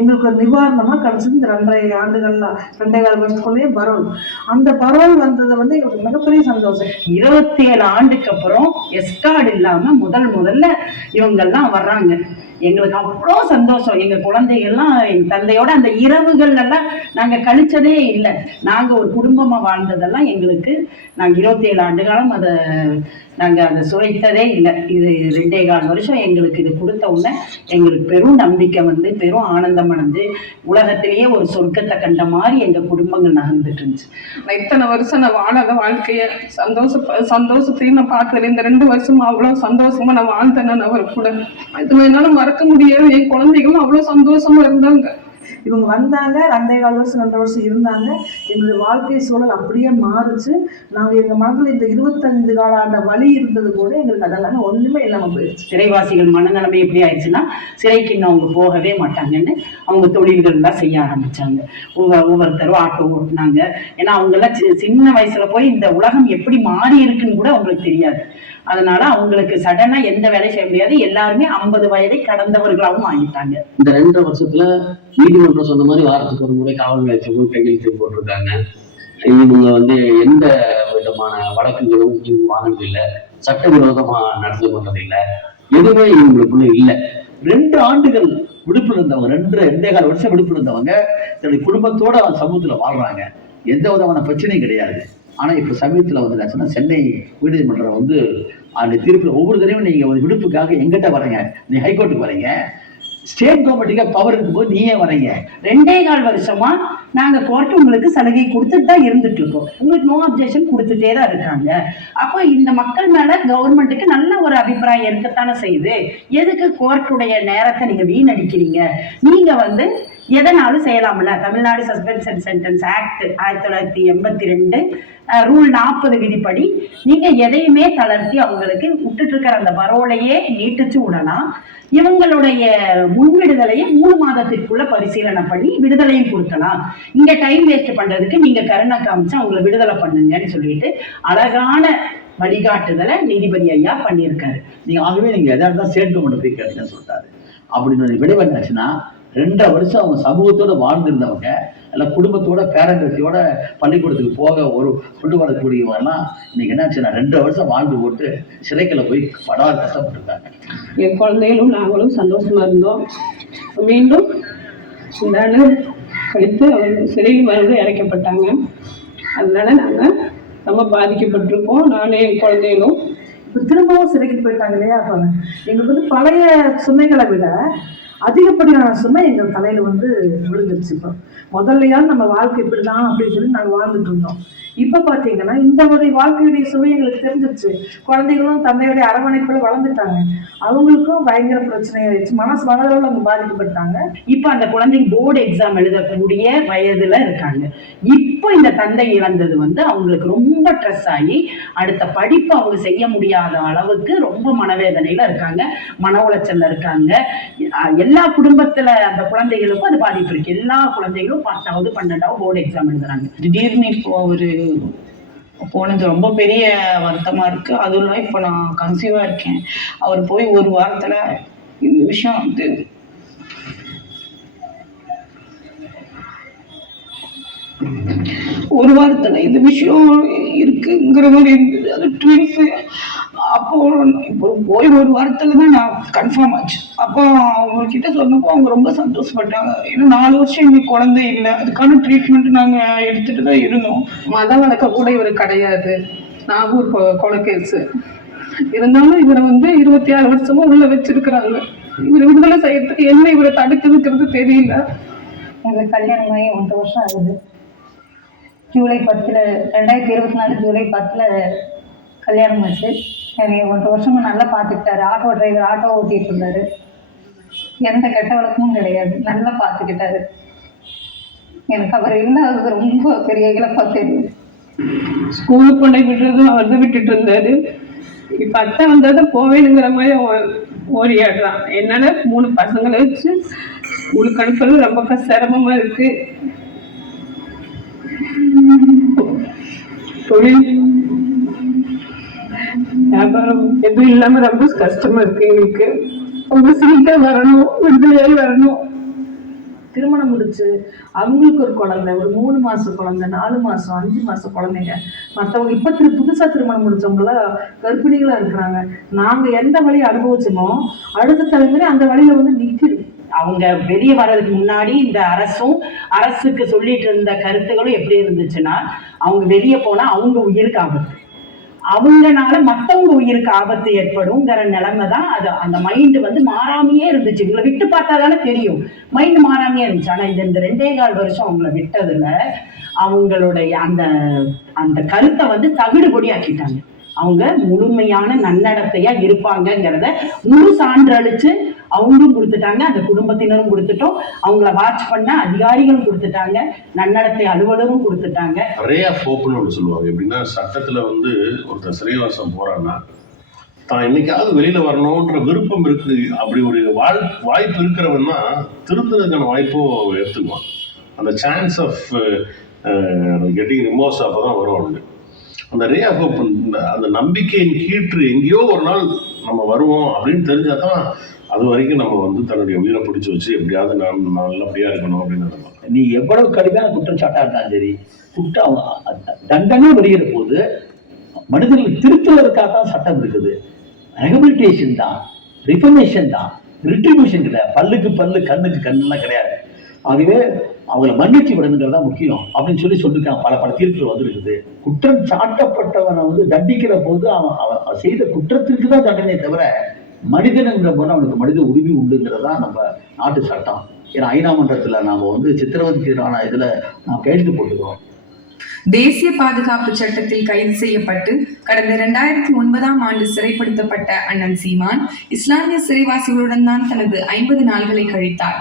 எங்களுக்கு ஒரு நிவாரணமா கிடைச்சது இந்த 2.5 ஆண்டுகள்ல 2.25 வருஷத்துக்குள்ளேயே பரோல். அந்த பரோல் வந்தது வந்து எங்களுக்கு மிகப்பெரிய சந்தோஷம். 27 ஆண்டுக்கு அப்புறம் எஸ்கார்டு இல்லாம முதல்ல இவங்கெல்லாம் வர்றாங்க. எங்களுக்கு அவ்வளோ சந்தோஷம். எங்க குழந்தைகள்லாம் என் தந்தையோட அந்த இரவுகள் எல்லாம் நாங்க கழிச்சதே இல்லை. நாங்க ஒரு குடும்பமா வாழ்ந்ததெல்லாம் எங்களுக்கு நாங்க 27 ஆண்டு காலம் அதை சுவைத்ததே இல்லை. இது 2.25 வருஷம் எங்களுக்கு இது கொடுத்த உடனே எங்களுக்கு பெரும் நம்பிக்கை வந்து பெரும் ஆனந்தம் அடைஞ்சு உலகத்திலேயே ஒரு சொர்க்கத்தை கண்ட மாதிரி எங்க குடும்பங்கள் நகர்ந்துட்டு இருந்துச்சு. நான் இத்தனை வருஷம் நான் வாழாத வாழ்க்கைய சந்தோஷத்தையும் நான் பார்த்தது. இந்த 2 வருஷமா அவ்வளோ சந்தோஷமா நான் வாழ்ந்தேன் அவர் கூட. இது என்னால மறக்க முடியாது. என் குழந்தைகளும் அவ்வளோ சந்தோஷமா இருந்தாங்க. இவங்க வந்தாங்க, 2.25 வருஷம் 2 வருஷம் இருந்தாங்க. எங்களுடைய வாழ்க்கை சூழல் அப்படியே மாறுச்சு. நாங்கள் எங்கள் மனதில் இந்த 25 கால ஆண்ட வழி இருந்தது கூட எங்களுக்கு அதெல்லாம் ஒன்றுமே இல்லாமல் போயிடுச்சு. சிறைவாசிகள் மனநிலைமை எப்படி ஆயிடுச்சுன்னா, சிறைக்கு இன்னும் அவங்க போகவே மாட்டாங்கன்னு அவங்க தொழில்கள்லாம் செய்ய ஆரம்பிச்சாங்க. ஒவ்வொருத்தரும் ஆட்டோ ஓட்டினாங்க. ஏன்னா அவங்கெல்லாம் சின்ன வயசுல போய் இந்த உலகம் எப்படி மாறி இருக்குன்னு கூட அவங்களுக்கு தெரியாது. அதனால அவங்களுக்கு சடனா எந்த வேலையும் செய்ய முடியாது. எல்லாருமே 50 வயதை கடந்தவர்களாகவும் ஆகிட்டாங்க. இந்த 2.5 வருஷத்துல நீதிமன்றம் சொன்ன மாதிரி வாரத்துக்கு ஒரு முறை காவல் நிலையத்துக்கு கையெழுத்து போட்டிருக்காங்க. இவங்க வந்து எந்த விதமான வழக்குகளும் இவங்க வாங்கினதில்லை, சட்டவிரோதமா நடந்து கொண்டதில்லை, எதுவுமே இவங்களுக்குள்ள இல்லை. 2 ஆண்டுகள் விடுப்புல இருந்தவங்க, 2.25 வருஷம் விடுப்புல இருந்தவங்க தன்னுடைய குடும்பத்தோட சமூகத்துல வாழ்றாங்க. எந்த விதமான பிரச்சனையும் கிடையாது. ஆனா இப்ப சமீபத்துல வந்து சென்னை உயர்நீதிமன்றம் வந்து அந்த தீர்ப்புல ஒவ்வொரு தடவையும் நீங்க ஒரு விடுப்புக்காக எங்கிட்ட வரீங்க, நீ ஹைகோர்ட்டுக்கு வரீங்க, ஸ்டேட் கவர்மெண்ட்டுக்கு பவர் இருக்கும்போது நீயே வரீங்க. 2.25 வருஷமா நாங்க கோர்ட்டு உங்களுக்கு சலுகை கொடுத்துட்டு தான் இருந்துட்டு இருக்கோம். உங்களுக்கு நோ அப்ஜெக்ஷன் கொடுத்துட்டே தான் இருக்காங்க. அப்போ இந்த மக்கள் மேல கவர்மெண்ட்டுக்கு நல்ல ஒரு அபிப்பிராயம் இருக்கத்தானே செய்யுது. எதுக்கு கோர்ட்டுடைய நேரத்தை நீங்க வீணடிக்கிறீங்க? நீங்க வந்து எதனாலும் செய்யலாம்ல. Tamil Nadu suspension sentence act 1982 rule 40 விதிப்படி நீங்க எதையுமே தளர்த்தி அவங்களுக்கு விட்டுட்டு இருக்கிற அந்த பரோலையே நீட்டிச்சு விடலாம். இவங்களுடைய முன் விடுதலையை 3 மாதத்திற்குள்ள பரிசீலனை பண்ணி விடுதலையும் கொடுக்கலாம். இங்க டைம் வேஸ்ட் பண்றதுக்கு நீங்க கருணை காமிச்சு அவங்களை விடுதலை பண்ணுங்கன்னு சொல்லிட்டு அழகான வழிகாட்டுதலை நீதிபதி ஐயா பண்ணியிருக்காரு. ஆகவே நீங்க எதா இருந்தா ஸ்டேட் கவர்மெண்ட் போய் கேட்டுன்னு சொல்லிட்டாரு. அப்படின்னு விளைவாச்சுன்னா 2 வருஷம் அவங்க சமூகத்தோட வாழ்ந்திருந்தவங்க எல்லாம் குடும்பத்தோட பேரங்கத்தியோட பள்ளிக்கூடத்துக்கு கொண்டு வரக்கூடியவங்கலாம் இன்னைக்கு என்னாச்சுன்னா 2 வருஷம் வாழ்ந்து போட்டு சிறைக்குள்ள போய் படாத கஷ்டப்பட்டுருக்காங்க. என் குழந்தைகளும் நாங்களும் சந்தோஷமா இருந்தோம். மீண்டும் இந்த ஆண்டு கழித்து அவங்க சிறையில் மருந்து இறக்கப்பட்டாங்க. அதனால நாங்கள் ரொம்ப பாதிக்கப்பட்டிருக்கோம். நானே என் குழந்தைகளும் இப்போ திரும்பவும் சிறைக்கு போயிட்டாங்க இல்லையா? எங்களுக்கு வந்து பழைய சுமைகளை விட அதிகப்படியான சுமை எங்கள் தலையில வந்து விழுந்துருச்சு. இப்போ முதல்லையாவது நம்ம வாழ்க்கை இப்படிதான் அப்படின்னு சொல்லி நாங்கள் வாழ்ந்துட்டு இருந்தோம். இப்போ பார்த்தீங்கன்னா இந்த ஒரு வாழ்க்கையுடைய சுவை எங்களுக்கு தெரிஞ்சிருச்சு. குழந்தைகளும் தந்தையுடைய அரவணைப்புல வளர்ந்துட்டாங்க. அவங்களுக்கும் பயங்கர பிரச்சனையாயிடுச்சு. மனதளவில் அவங்க பாதிக்கப்பட்டாங்க. இப்போ அந்த குழந்தைங்க போர்டு எக்ஸாம் எழுதக்கூடிய வயதுல இருக்காங்க. இப்போ இப்போ இந்த தந்தை இழந்தது வந்து அவங்களுக்கு ரொம்ப ஸ்ட்ரெஸ் ஆகி அடுத்த படிப்பு அவங்க செய்ய முடியாத அளவுக்கு ரொம்ப மனவேதனையில இருக்காங்க, மன உளைச்சல்ல இருக்காங்க. எல்லா குடும்பத்துல அந்த குழந்தைகளுக்கும் அது பாதிப்பு இருக்கு. எல்லா குழந்தைகளும் 10வது 12வது போர்டு எக்ஸாம் எழுதுறாங்க. திடீர்னு இப்போ அவரு போனது ரொம்ப பெரிய வருத்தமா இருக்கு. அதுவும் இல்லை இப்போ நான் கன்சீவா இருக்கேன். அவர் போய் ஒரு வாரத்துல இந்த விஷயம் வந்து ஒரு வாரத்துல இந்த விஷயம் இருக்குங்கிற மாதிரி இருந்தது. அது ட்வின்ஸ். அப்போ இப்போ போய் ஒரு வாரத்துல தான் நான் கன்ஃபார்ம் ஆச்சு. அப்போ அவங்கக்கிட்ட சொன்னப்போ அவங்க ரொம்ப சந்தோஷப்பட்டாங்க. ஏன்னா 4 வருஷம் எங்களுக்கு குழந்தை இல்லை, அதுக்கான ட்ரீட்மெண்ட் நாங்க எடுத்துட்டு தான் இருந்தோம். மத வழக்கம் கூட இவர் கிடையாது. நாகூர் கொலை கேஸ் இருந்தாலும் இவரை வந்து 26 வருஷமா உள்ள வச்சிருக்கிறாங்க. இவர் விடுதலை செய்யறதுக்கு என்ன இவரை தடுக்குதுங்கிறது தெரியல. எங்களுக்கு கல்யாணம் ஆகி 1 வருஷம் ஆகுது. ஜூலை 10 2024 ஜூலை 10 கல்யாணம் ஆச்சு. என்னை 1 வருஷமா நல்லா பார்த்துக்கிட்டாரு. ஆட்டோ டிரைவர், ஆட்டோ ஓட்டிட்டு இருந்தாரு. எந்த கெட்ட வழக்கமும் கிடையாது, நல்லா பார்த்துக்கிட்டாரு. எனக்கு அவர் இல்லாதது ரொம்ப பெரிய இழப்பா தெரியுது. ஸ்கூலுக்கு கொண்டு விடுறதும் அவர் தான் விட்டுட்டு இருந்தாரு. இப்ப அத்தை வந்தாதான் போவேனுங்கிற மாதிரி அவன் ஓடியாடுறான். என்னால 3 பசங்களை வச்சு ஸ்கூலுக்கு அனுப்புறது ரொம்ப சிரமமா இருக்கு. தொழில் வியாபாரம் எதுவும் இல்லாம ரொம்ப கஷ்டமா இருக்கு எங்களுக்கு. ரொம்ப சீக்கிரம் வரணும், விடுதலையாகி வரணும். திருமணம் முடிச்சு அவங்களுக்கு ஒரு குழந்தை, ஒரு 3 மாசம் குழந்தை, 4 மாசம் 5 மாசம் குழந்தைங்க. மற்றவங்க இப்ப புதுசா திருமணம் முடிச்சவங்கள கர்ப்பிணிகளா இருக்கிறாங்க. நாங்க எந்த வழியை அனுபவிச்சோமோ அடுத்த தலைமுறை அந்த வழியில வந்து நிக்குது. அவங்க வெளியே வர்றதுக்கு முன்னாடி இந்த அரசுக்கு சொல்லிட்டு இருந்த கருத்துக்களும் எப்படி இருந்துச்சுன்னா, அவங்க வெளியே போனா அவங்க உயிருக்கு ஆபத்து, அவங்கனால மற்றவங்க உயிருக்கு ஆபத்து ஏற்படும்ங்கிற நிலைமை தான். அது அந்த மைண்டு வந்து மாறாமையே இருந்துச்சு. இவங்களை விட்டு பார்த்தா தானே தெரியும், மைண்டு மாறாமையே இருந்துச்சு. ஆனா இந்த 2.25 வருஷம் அவங்கள விட்டதுல அவங்களுடைய அந்த அந்த கருத்தை வந்து தவிடுபொடி ஆக்கிட்டாங்க. அவங்க முழுமையான நன்னடத்தையா இருப்பாங்கங்கிறத முழு சான்றளிச்சு அவங்களும் கொடுத்துட்டாங்க, அந்த குடும்பத்தினரும் கொடுத்துட்டோம், அவங்கள வாட்ச் பண்ண அதிகாரிகளும் கொடுத்துட்டாங்க, நன்னடத்தை அலுவலரும் கொடுத்துட்டாங்க. நிறைய ஹோப்னு ஒன்று சொல்லுவாங்க. எப்படின்னா சட்டத்துல வந்து ஒருத்தர் சிறைவாசம் போறான்னா தான் என்னைக்காவது வெளியில வரணும்ன்ற விருப்பம் இருக்கு, அப்படி ஒரு வாய்ப்பு இருக்கிறவன் தான் திருத்துறதுக்கான வாய்ப்பும் எடுத்துக்குவான். அந்த சான்ஸ் ஆஃப் கெட்டிங் ரிமோர்ஸ் அப்பதான் வரும் அவனுக்கு. அந்த ரே ஆஃப் ஹோப், அந்த நம்பிக்கையின் கீற்று எங்கேயோ ஒரு நாள் நம்ம வருவோம் அப்படின்னு தெரிஞ்சாதான் அது வரைக்கும் நம்ம வந்து தன்னுடைய உயிரை பிடிச்சி வச்சு எப்படியாவது நம்ம நல்லபடியா இருக்கணும் அப்படின்னு நினைப்போம். நீ எவ்வளவு கடுமையான குற்றச்சாட்டா இருந்தாலும் சரி, குற்றம் தண்டனை வருகிற போது மனிதர்களை திருத்துவதற்காக தான் சட்டம் இருக்குது. ரெஹபிலிட்டேஷன் தான், ரிஃபர்மேஷன் தான், ரிட்ரிபியூஷன் கிடையாது. பல்லுக்கு பல்லு கண்ணுக்கு கண்ணுலாம் கிடையாது. ஆகவே அவங்களை மன்னிச்சு விடணுங்கிறது தான் முக்கியம் அப்படின்னு சொல்லியிருக்காங்க. பல தீர்ப்புகள் வந்துருக்குது. குற்றம் சாட்டப்பட்டவனை வந்து தண்டிக்கிற போது அவன் செய்த குற்றத்திற்கு தான் தண்டனை தவிர மனிதனுங்கிற போது அவனுக்கு மனித உரிமை உண்டுங்கிறதா நம்ம நாட்டு சட்டம். ஏன்னா ஐநா மன்றத்துல நாம வந்து சித்திரவதைக்கான இதுல நாம் கையெழுத்து போட்டுக்கிறோம். தேசிய பாதுகாப்பு சட்டத்தில் கைது செய்யப்பட்டு கடந்த 2009ஆம் ஆண்டு சிறைப்படுத்தப்பட்ட அண்ணன் சீமான் இஸ்லாமிய சிறைவாசிகளுடன் தான் தனது 50 நாள்களை கழித்தார்.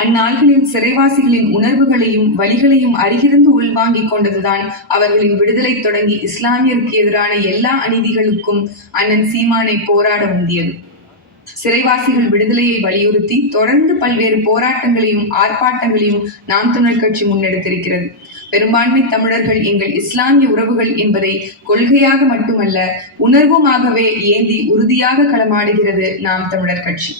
அந்நாள்களில் சிறைவாசிகளின் உணர்வுகளையும் வழிகளையும் அருகிருந்து உள்வாங்கிக் கொண்டதுதான் அவர்களின் விடுதலை தொடங்கி இஸ்லாமியருக்கு எதிரான எல்லா அநீதிகளுக்கும் அண்ணன் சீமானை போராட உந்தியது. சிறைவாசிகள் விடுதலையை வலியுறுத்தி தொடர்ந்து பல்வேறு போராட்டங்களையும் ஆர்ப்பாட்டங்களையும் நாம் தமிழர் கட்சி முன்னெடுத்திருக்கிறது. பெரும்பான்மை தமிழர்கள் எங்கள் இஸ்லாமிய உறவுகள் என்பதை கொள்கையாக மட்டுமல்ல உணர்வுமாகவே ஏந்தி உறுதியாக களமாடுகிறது நாம் தமிழர் கட்சி.